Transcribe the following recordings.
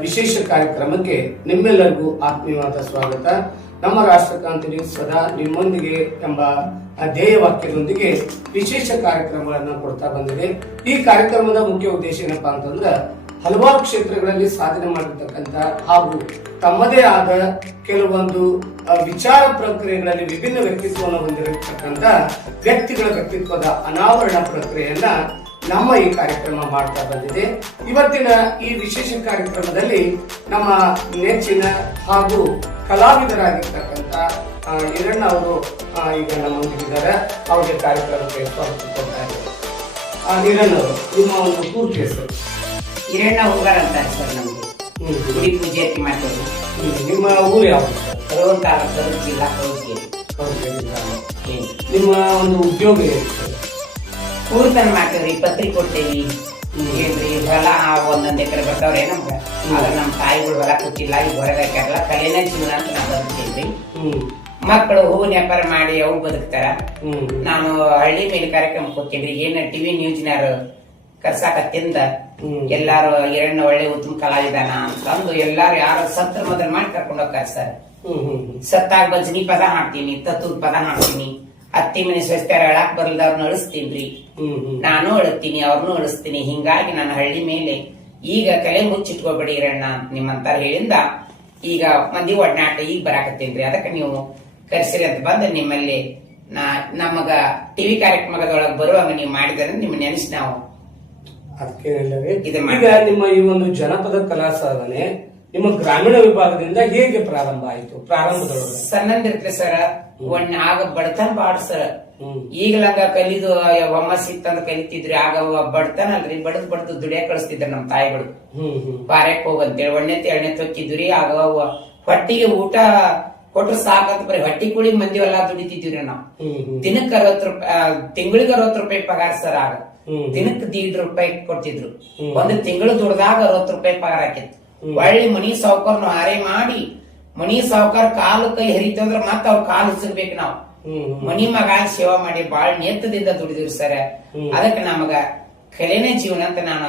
ವಿಶೇಷ ಕಾರ್ಯಕ್ರಮಕ್ಕೆ ನಿಮ್ಮೆಲ್ಲರಿಗೂ ಆತ್ಮೀಯವಾದ ಸ್ವಾಗತ. ನಮ್ಮ ರಾಷ್ಟ್ರಕಾಂತ ಸದಾ ನಿಮ್ಮೊಂದಿಗೆ ಎಂಬ ಧ್ಯೇಯ ವಾಕ್ಯದೊಂದಿಗೆ ವಿಶೇಷ ಕಾರ್ಯಕ್ರಮಗಳನ್ನು ಕೊಡ್ತಾ ಬಂದಿದೆ. ಈ ಕಾರ್ಯಕ್ರಮದ ಮುಖ್ಯ ಉದ್ದೇಶ ಏನಪ್ಪಾ ಅಂತಂದ್ರೆ, ಹಲವಾರು ಕ್ಷೇತ್ರಗಳಲ್ಲಿ ಸಾಧನೆ ಮಾಡಿರ್ತಕ್ಕಂಥ ಹಾಗೂ ತಮ್ಮದೇ ಆದ ಕೆಲವೊಂದು ವಿಚಾರ ಪ್ರಕ್ರಿಯೆಗಳಲ್ಲಿ ವಿಭಿನ್ನ ವ್ಯಕ್ತಿತ್ವವನ್ನು ಹೊಂದಿರತಕ್ಕಂಥ ವ್ಯಕ್ತಿಗಳ ವ್ಯಕ್ತಿತ್ವದ ಅನಾವರಣ ಪ್ರಕ್ರಿಯೆಯನ್ನ ನಮ್ಮ ಈ ಕಾರ್ಯಕ್ರಮ ಮಾಡ್ತಾ ಬಂದಿದೆ. ಇವತ್ತಿನ ಈ ವಿಶೇಷ ಕಾರ್ಯಕ್ರಮದಲ್ಲಿ ನಮ್ಮ ನೆಚ್ಚಿನ ಹಾಗೂ ಕಲಾವಿದರಾಗಿರ್ತಕ್ಕಂಥ ಈರಣ್ಣ ಅವರು ಈಗ ನಮ್ಮೊಂದಿಗಿದ್ದಾರೆ ಅವರಿಗೆ ಕಾರ್ಯಕ್ರಮಕ್ಕೆ ಸ್ವಾಗತ ಆ, ಈರಣ್ಣ ಅವರು ನಿಮ್ಮ ಒಂದು ಪೂರ್ತಿ ಹೆಸರು. ಈರಣ್ಣ ಹೋಗಾರ ಅಂತ ಸರ್ ನಮಗೆ. ಗುಡಿ ಪೂಜೆ ಮಾಡ್ತೇವೆ. ನಿಮ್ಮ ಊರು ಯಾವುದು? ಕರೋನ್ ತಾಲೂಕು ಜಿಲ್ಲಾ ಗ್ರಾಮ. ನಿಮ್ಮ ಒಂದು ಉದ್ಯೋಗ ಏನು ಸರ್ ಕೂರ್ತನ ಮಾಡ್ತೇವ್ರಿ ಪತ್ರಿ ಕೊಡ್ತೇವಿ ಏನ್ರಿ ಹೊಲ ಒಂದೊಂದು ಎಕರೆ ಬರ್ತಾವ್ರೆ ನಮ್ಗ? ಅದ್ರ ನಮ್ಮ ತಾಯಿಗಳು ಹೊಲ ಕೊಟ್ಟಿಲ್ಲ ಈಗ ಹೊರಗೆ ಹಾಕ್ಯಾರಲ್ಲ ಕಲೆನ ಜೀವನ ಅಂತ ನಾವು ಬದುಕ್ತೇವ್ರಿ. ಹ್ಮ್. ಮಕ್ಕಳು ಹೂವಿನ ವ್ಯಾಪಾರ ಮಾಡಿ ಅವು ಬದುಕ್ತಾರ. ನಾನು ಹಳ್ಳಿ ಮೇಲೆ ಕಾರ್ಯಕ್ರಮ ಕೊಟ್ಟೇನ್ರಿ ಏನ ಟಿವಿ ನ್ಯೂಸ್ನಾರು ಕರ್ಸಾಕತ್ತಿಂದ ತಿಂದ ಎಲ್ಲಾರು ಎರಡನ್ನ ಒಳ್ಳೆ ಉತ್ತಮ ಕಲಾವಿದಾನ ಅಂತಂದು ಎಲ್ಲಾರು ಯಾರು ಸತ್ರ ಮೊದಲು ಮಾಡಿ ಕರ್ಕೊಂಡು ಹೋಗ್ತಾರೆ ಸರ್ ಹ್ಮ್ ಹ್ಮ್ ಸತ್ತಾಗ ಬಜ್ನಿ ಪದ ಹಾಡ್ತೀನಿ ತತ್ತೂರ್ ಪದ ಹಾಡ್ತೀನಿ. ಅತ್ತಿ ಮನೆ ಸ್ವಸ್ತ್ಯಾರ ಅಳಕ್ ಬರಲ್ದವ್ರನ್ನ ಅಳಿಸ್ತೀನಿ ಹ್ಮ್ ಹ್ಮ್. ನಾನು ಅಳುತ್ತೀನಿ ಅವ್ರನ್ನೂ ಅಳಿಸ್ತೀನಿ. ಹಿಂಗಾಗಿ ನಾನು ಹಳ್ಳಿ ಮೇಲೆ ಈಗ ಕಲೆ ಮುಚ್ಚಿಟ್ಕೋಬೇಡಿ ಇರಣ್ಣ ಅಂತ ನಿಮ್ಮಂತಾರ ಹೇಳಿಂದ ಈಗ ಮಂದಿ ಒಡನಾಟ ಈಗ ಬರಾಕತ್ತೇನ್ರಿ. ಅದಕ್ಕೆ ನೀವು ಕರ್ಸಿರಿ ಅಂತ ಬಂದ್ರೆ ನಿಮ್ಮಲ್ಲಿ ನಾ ನಮಗ ಟಿವಿ ಕಾರ್ಯಕ್ರಮದೊಳಗೆ ಬರುವಾಗ ನೀವು ಮಾಡಿದ್ರೆ ನಿಮ್ಮ ನೆನೆಸಿ ನಾವು ಈಗ ನಿಮ್ಮ ಈ ಒಂದು ಜನಪದ ಕಲಾ ಸಾಧನೆ ನಿಮ್ಮ ಗ್ರಾಮೀಣ ವಿಭಾಗದಿಂದ ಹೇಗೆ ಪ್ರಾರಂಭ ಆಯಿತು? ಪ್ರಾರಂಭದೊಳಗೆ. ಸಣ್ಣಂದಿರ್ತ್ರಿ ಸರ. ಒಣ್ಣ ಆಗ ಬಡತನ ಬಾಡ್ ಸರ್. ಹ್ಮ್. ಈಗಲಂಗ ಕಲಿದು ಒಮ್ಮಸ್ ಇತ್ತಂದ ಕಲಿತಿದ್ರಿ ಆಗ ಬಡತನ ಅಲ್ರಿ. ಬಡದ್ ಬಡದ್ ದುಡಿಯಾ ಕಳಿಸ್ತಿದ್ರ ನಮ್ ತಾಯಿಗಳು. ಅಂತ ಹೋಗಂತೇಳಿ ಒಣ್ಣೆತ್ ಎರಡನೇ ಹೊಕ್ಕಿದ್ರಿ ಆಗ ಹೊಟ್ಟಿಗೆ ಊಟ ಕೊಟ್ರ ಸಾಕಂತ ಬರೀ ಹೊಟ್ಟಿ ಕೂಡಿ ಮಂದಿ ಎಲ್ಲಾ ದುಡಿತಿದ್ವಿ ನಾವು ದಿನಕ್ಕೆ ಅರವತ್ ರೂಪಾಯಿ ತಿಂಗಳಿಗೆ ಅರವತ್ ರೂಪಾಯಿ ಪಗಾರ ಸರ್ ಆಗ. ದಿನಕ್ಕೆ ದೀಡ್ ರೂಪಾಯಿ ಕೊಡ್ತಿದ್ರು. ಒಂದ್ ಒಂದು ತಿಂಗಳು ದುಡ್ದಾಗ ಅರವತ್ ರೂಪಾಯಿ ಪಗಾರ ಹಾಕಿತ್ತು. ಒಳ್ಳೆ ಮನಿ ಸೌಕರ್ನು ಹಾರೆ ಮಾಡಿ ಮನಿ ಸಾವುಕಾರ ಕಾಲು ಕೈ ಹರಿತಂದ್ರ ಮತ್ತ ಅವ್ರ ಕಾಲು ಹಚ್ಚಬೇಕು ನಾವು. ಮನಿ ಮಗ ಸೇವಾ ಮಾಡಿ ಬಾಳ್ ನೆತ್ತದಿಂದ ದುಡಿದಿವ್ರಿ ಸರ್. ಅದಕ್ಕ ನಮಗ ಕಲೆನೇ ಜೀವನ ಅಂತ ನಾನು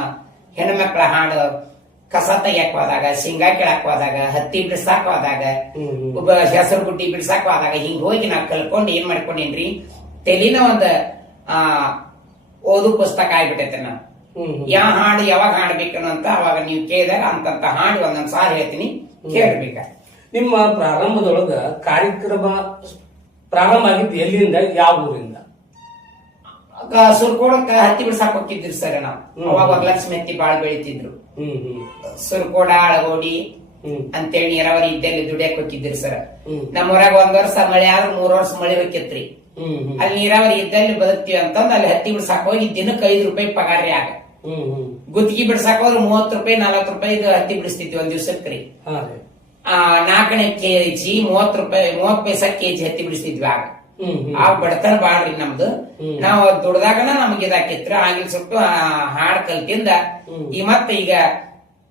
ಹೆಣ್ಮಕ್ಳ ಹಾಡು ಕಸ ತೆಗಿಯಕ್ ಹೋದಾಗ ಶೇಂಗಾ ಕೆಳಕ್ ಹೋದಾಗ ಹತ್ತಿ ಬಿಡ್ಸಾಕ್ ಹೋದಾಗ ಒಬ್ಬ ಹೆಸರು ಗುಡ್ಡಿ ಬಿಡ್ಸಾಕ್ ಹೋದಾಗ ಹಿಂಗ್ ಹೋಗಿ ನಾ ಕಲ್ಕೊಂಡು ಏನ್ ಮಾಡ್ಕೊಂಡೇನ್ರಿ? ತೆಲಿನ ಒಂದ್ ಆ ಓದು ಪುಸ್ತಕ ಆಗ್ಬಿಟ್ಟೈತೆ ನಾನು ಯಾವ ಹಾಡು ಯಾವಾಗ ಹಾಡ್ಬೇಕನ್ನು ಅಂತ ಅವಾಗ ನೀವು ಕೇಳಿದಾಗ ಅಂತಂತ ಹಾಡು ಒಂದೊಂದ್ ಸಾರಿ ಹೇಳ್ತೀನಿ ಕೇಳ್ಬೇಕ. ನಿಮ್ಮ ಪ್ರಾರಂಭದೊಳಗ ಕಾರ್ಯಕ್ರಮ ಪ್ರಾರಂಭ ಆಗಿದ್ದು ಎಲ್ಲಿಂದ ಯಾವ ಊರಿಂದ? ಸುರ್ಕೋಡಕ್ಕ ಹತ್ತಿ ಬಿಡ್ಸಾಕ್ ಹೋಗ್ತಿದ್ರು ಸರ್ ನಾವು. ಅವಾಗ ವರಲಕ್ಷ್ಮಿ ಹತ್ತಿ ಬಾಳ್ ಬೆಳಿತಿದ್ರು. ಹ್ಮ್ ಹ್ಮ್. ಸುರ್ಕೋಡ ಅಳಗೋಡಿ ಅಂತೇಳಿ ನೀರಾವರಿ ಇದ್ದಲ್ಲಿ ದುಡಿಯಕ್ ಹೋಗಿದ್ರಿ ಸರ್. ನಮ್ಮೂರಾಗ ಒಂದ್ ವರ್ಷ ಮಳೆ ಆದ್ರೆ ಮೂರ್ ವರ್ಷ ಮಳೆ ಬೇಕಿತ್ರಿ ಅಲ್ಲಿ ನೀರಾವರಿ ಇದ್ದಲ್ಲಿ ಬದುಕ್ತಿವಿ ಅಂತಂದ್ ಅಲ್ಲಿ ಹತ್ತಿ ಬಿಡ್ಸಾಕ್ ಹೋಗಿ ದಿನಕ್ಕೆ ಐದು ರೂಪಾಯಿ ಪಗಾರ ಆಗ. ಹ್ಮ್ ಹ್ಮ್. ಗುತ್ತಿಗೆ ಬಿಡ್ಸಾಕ್ ಹೋದ್ರೆ ಮೂವತ್ ರೂಪಾಯಿ ನಲವತ್ ರೂಪಾಯಿ ಹತ್ತಿ ಬಿಡಿಸ್ತಿದ್ವಿ ಒಂದ್ ದಿವ್ಸಕ್ಕೆ ರೀ. ಹಾ ರೀ. ಆ ನಾಲ್ಕನೇ ಕೆಜಿ ಮೂವತ್ ರೂಪಾಯಿ ಮೂವತ್ ಪೈಸಾ ಕೆಜಿ ಹತ್ತಿ ಬಿಡಿಸ್ತಿದ್ವಿ ಆಗ. ಆ ಬಡತನ ಬಾಳ್ರಿ ನಮ್ದು. ನಾವ್ ದುಡ್ದಾಗನ ನಮ್ಗೆ ಇದಾಕಿತ್ರ. ಆಗಿಲ್ ಸ್ವಲ್ಪ ಆ, ಹಾಡ್ ಕಲ್ತಿಂದ. ಈ ಮತ್ತೆ ಈಗ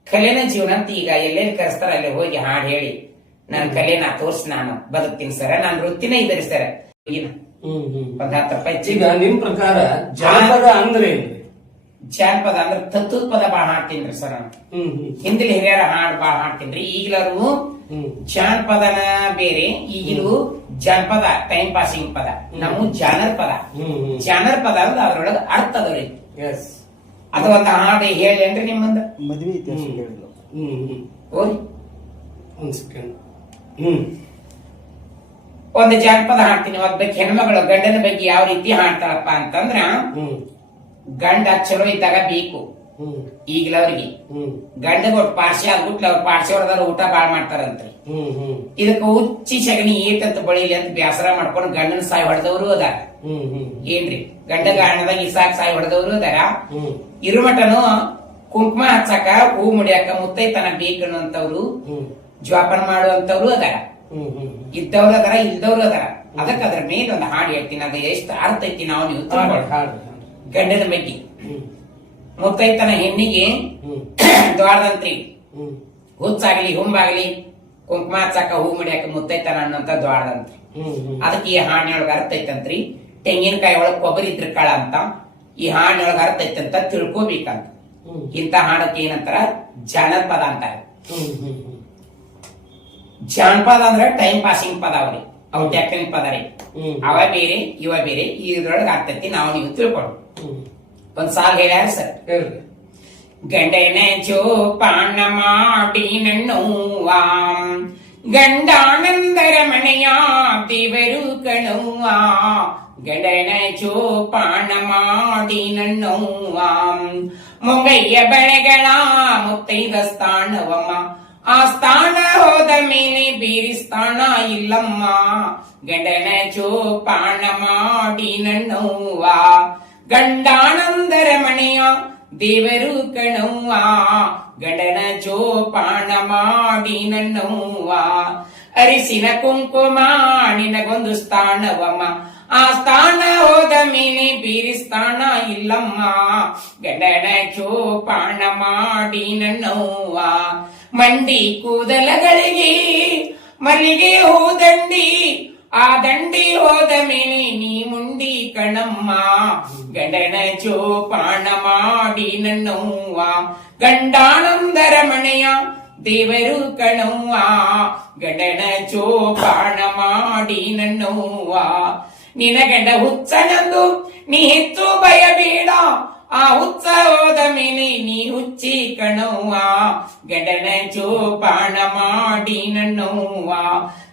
ಕಲೆನ ಜೀವನ ಅಂತ ಈಗ ಎಲ್ಲೆಲ್ಲಿ ಕರೆಸ್ತಾರ ಅಲ್ಲಿ ಹೋಗಿ ಹಾಡ್ ಹೇಳಿ. ನನ್ನ ಕಲೆನ ತೋರ್ಸ್ ನಾನು. ಬದುಕ್ತೀನಿ ಸರ. ನಾನು ವೃತ್ತಿನೇ ಇದ್ರಿ ಸರ್. ಈಗ ಹ್ಮ್ ಹ್ಮ್. ಒಂದ್ ಹತ್ತು ರೂಪಾಯಿ ಈಗ ನಿಮ್ ಪ್ರಕಾರ ಜಾನಪದ ಅಂದ್ರೆ ಜಾನಪದ ಅಂದ್ರೆ ತತ್ವದ ಪದ ಬಾಳ ಹಾಡ್ತೀನಿ ಸರ್ ಹಿಂದಿಲ್ ಹಿರಿಯರ ಹಾಡ್ ಬಾಳ ಹಾಡ್ತೀನಿ ಈಗಲೂ ಹ್ಮ್. ಜಾನಪದನ ಬೇರೆ ಈಗಿಲು ಜಾನಪದ ಟೈಮ್ ಪಾಸಿಂಗ್ ಪದ. ನಮ್ಮ ಜಾನರ್ ಪದ. ಜಾನರ್ ಪದ ಅಂದ್ರೆ ಅದ್ರೊಳಗ ಅರ್ಥ ಅದಾವ್ರಿ ಎಸ್ ಅದು ಒಂದು ಹಾಡು ಹೇಳಿ ಅಂದ್ರೆ ನಿಮ್ಮಂದ? ಮದ್ವೆ ಇತಿಹಾಸ ಹೇಳಿದ್ರು ಹ್ಮ್ ಹ್ಮ್. ಓದಿ ಒಂದ್ ಸೆಕೆಂಡ್ ಹ್ಮ್. ಒಂದು ಜಾನಪದ ಹಾಡ್ತೀನಿ ಒಬ್ಬ ಹೆಣ್ಮಗಳು ಗಂಡನ ಬಗ್ಗೆ ಯಾವ ರೀತಿ ಹಾಡ್ತಾರಪ್ಪ ಅಂತಂದ್ರ ಹ್ಮ್. ಗಂಡ ಚಲೋ ಇದ್ದಾಗ ಬೇಕು. ಈಗಲವ್ರಿಗೆ ಗಂಡ ಗಂಡಗ ಒಟ್ಟು ಪಾರ್ಸಿ ಆಗ್ಬಿಟ್ಲ ಅವ್ರ ಪಾರ್ಸಿ ಹೊಡೆದವ್ರು ಊಟ ಬಾಳ್ ಮಾಡ್ತಾರಂತ್ರಿ. ಇದಕ್ಕ ಉಚ್ಚಿ ಸಗಣಿ ಏತಂತ ಬಳಿಲಿ ಅಂತ ಬೇಸರ ಮಾಡ್ಕೊಂಡು ಗಂಡನ ಸಾಯಿ ಹೊಡೆದವರು ಅದಾರ ಏನ್ರಿ? ಗಂಡ ಗಾಣದಾಗ ಇಸಾಕ್ ಸಾಯಿ ಹೊಡೆದವರು ಅದಾರ. ಇರುಮಟನು ಕುಂಕುಮ ಹಚ್ಚಾಕ ಹೂ ಮುಡಿಯಾಕ ಮುತ್ತೈತನ ಬೇಕನ್ನುವಂತವ್ರು ಹ್ಮ್. ಜ್ವಾಪನ ಮಾಡುವಂತವ್ರು ಅದಾರ. ಹ್ಮ್ ಹ್ಮ್ ಇದ್ದವ್ರು ಅದಾರ ಇಲ್ದವ್ರು ಅದಾರ. ಅದಕ್ಕೆ ಅದ್ರ ಮೇಲೆ ಒಂದು ಹಾಡು ಹೇಳ್ತೀನಿ. ಅದ ಎಷ್ಟು ಅರ್ಥ ಐತಿ ನಾವು ನೀವು ತಿಳ್ಕೊಳ್ಳಿ. ಗಂಡನ ಬಗ್ಗೆ ಮುತ್ತೈತನ ಹೆಣ್ಣಿಗೆ ದ್ವಾರದಂತ್ರಿ. ಹುಚ್ಚಾಗ್ಲಿ, ಹುಂಬಾಗ್ಲಿ, ಕುಂಕುಮ ಹಚ್ಚಾಕ ಹೂ ಮಡಿಯಾಕ ಮುತ್ತೈತನ ಅನ್ನೋಂತ ದ್ವಾರದಂತ್ರಿ. ಅದಕ್ಕೆ ಈ ಹಾಡಿನೊಳಗ ಅರ್ಥ ಐತಂತ್ರಿ. ತೆಂಗಿನಕಾಯಿ ಒಳಗ್ ಕೊಬ್ಬರಿ ಇದ್ರ ಕಾಳ ಅಂತ ಈ ಹಾಡಿನೊಳಗ ಅರ್ಥ ಐತಂತ ತಿಳ್ಕೊಬೇಕಂತ. ಇಂತ ಹಾಡಕ್ಕೆ ಏನಂತಾರ? ಜಾನಪದ ಅಂತಾರೆ. ಜಾನಪದ ಅಂದ್ರೆ ಟೈಮ್ ಪಾಸಿಂಗ್ ಪದ ಅವ್ರಿ. ಅವು ಟೆಕ್ನಿಕ್ ಪದ ರೀ. ಅವ ಬೇರೆ, ಇವ ಬೇರೆ, ಇದ್ರೊಳಗ ಆಗ್ತೈತಿ ನಾವು ನೀವು ತಿಳ್ಕೊಂಡು ಹ್ಮ್ ಒಂದ್ ಸಾಲ್ ಹೇಳ್ಯಾರ ಸರ್ ಹೇಳ್ರಿ ಗಂಡನ ಜೋಪಾನ ಮಾಡಿ ನನ್ನವ್ವ ಗಂಡಾನಂದರ ಮನೆಯ ದೇವರು ಕಣವ್ವ ಗಂಡನ ಜೋಪಾನ ಮಾಡಿ ನನ್ನವ್ವ ಮೊಂಗಯ್ಯ ಬೆಳೆಗಳ ಮುತ್ತೈದ ಸ್ಥಾನವಮ್ಮ ಆ ಸ್ಥಾನ ಹೋದ ಮೇಲೆ ಬೇರೆ ಸ್ಥಾನ ಇಲ್ಲಮ್ಮ ಗಂಡನ ಜೋಪಾನ ಮಾಡಿ ನನ್ನವ್ವ ಗಂಡಾನಂದರ ಮನೆಯ ದೇವರು ಕಣವ್ವ ಗಡನ ಜೋಪಾನ ಮಾಡಿ ನನ್ನವ್ವ ಅರಿಸಿನ ಕುಂಕುಮ ನಿನಗೊಂದು ಸ್ಥಾನವಮ್ಮ. ಆ ಸ್ಥಾನ ಹೋದ ಮೇಲೆ ಬೇರೆ ಸ್ಥಾನ ಇಲ್ಲಮ್ಮ. ಗಡನ ಜೋಪಾನ ಮಾಡಿ ನನ್ನವ್ವ ಮಂಡಿ ಕೂದಲಗಳಿಗೆ ಮಲ್ಲಿಗೆ ಹೂದಂಡಿ ಆ ದಂಡಿ ಹೋದ ಮೇಲೆ ನೀ ಮುಂಡಿ ಕಣಮ್ಮ ಗಂಡನ ಜೋಪಾನ ಮಾಡಿ ನನ್ನವ್ವ ಗಂಡಾನಂದರ ಮನೆಯ ದೇವರು ಕಣವ್ವ ಗಂಡನ ಜೋಪಾನ ಮಾಡಿ ನನ್ನವ್ವ ನಿನ ಗಂಡ ಹುಚ್ಚನಂದು ನೀ ಹೆಚ್ಚು ಭಯಬೇಡ ಆ ಹುಚ್ಚ ಹೋದ ಮೇಲೆ ನೀ ಹುಚ್ಚಿ ಕಣವ್ವ ಗಂಡನ ಜೋಪಾನ ಮಾಡಿ ನನ್ನವ್ವ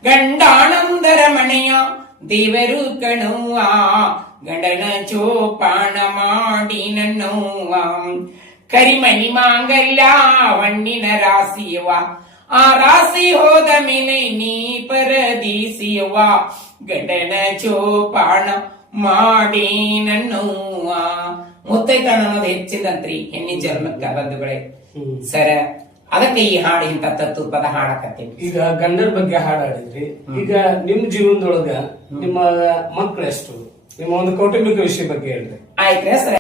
ಗಂಡಾನಂದರ ಮನೆಯ ದೇವರು ಕಣವ್ವ ಗಂಡನ ಜೋಪಾನ ಮಾಡಿ ನನ್ನವ್ವ ಕರಿಮಣಿ ಮಾಂಗಲ್ಯ ಹಣ್ಣಿನ ರಾಶಿಯವ ಆ ರಾಶಿ ಹೋದ ಮೇಲೆ ನೀ ಪರದೀಸಿಯವ ಗಂಡನ ಜೋಪಾನ ಮಾಡಿ ನನ್ನವ್ವ ಮುತ್ತೈತನ ಅನ್ನೋದು ಹೆಚ್ಚಿದಂತ್ರಿ ಹೆಣ್ಣಿನ ಜನ್ಮಕ್ಕ ಬಂಧುಗಳೇ. ಸರ ಅದಕ್ಕೆ ಈ ಹಾಡು ಇಂತ ತತ್ವ ಪದ ಹಾಡಕತ್ತೀನಿ ಈಗ ಗಂಡರ ಬಗ್ಗೆ ಹಾಡಾಡಿದ್ರಿ. ಈಗ ನಿಮ್ ಜೀವನದೊಳಗ ನಿಮ್ಮ ಮಕ್ಳು ಎಷ್ಟು ನಿಮ್ಮ ಒಂದು ಕೌಟುಂಬಿಕ ವಿಷಯ ಬಗ್ಗೆ ಹೇಳ್ರಿ. ಆಯ್ತ್ರಿ ಸರ.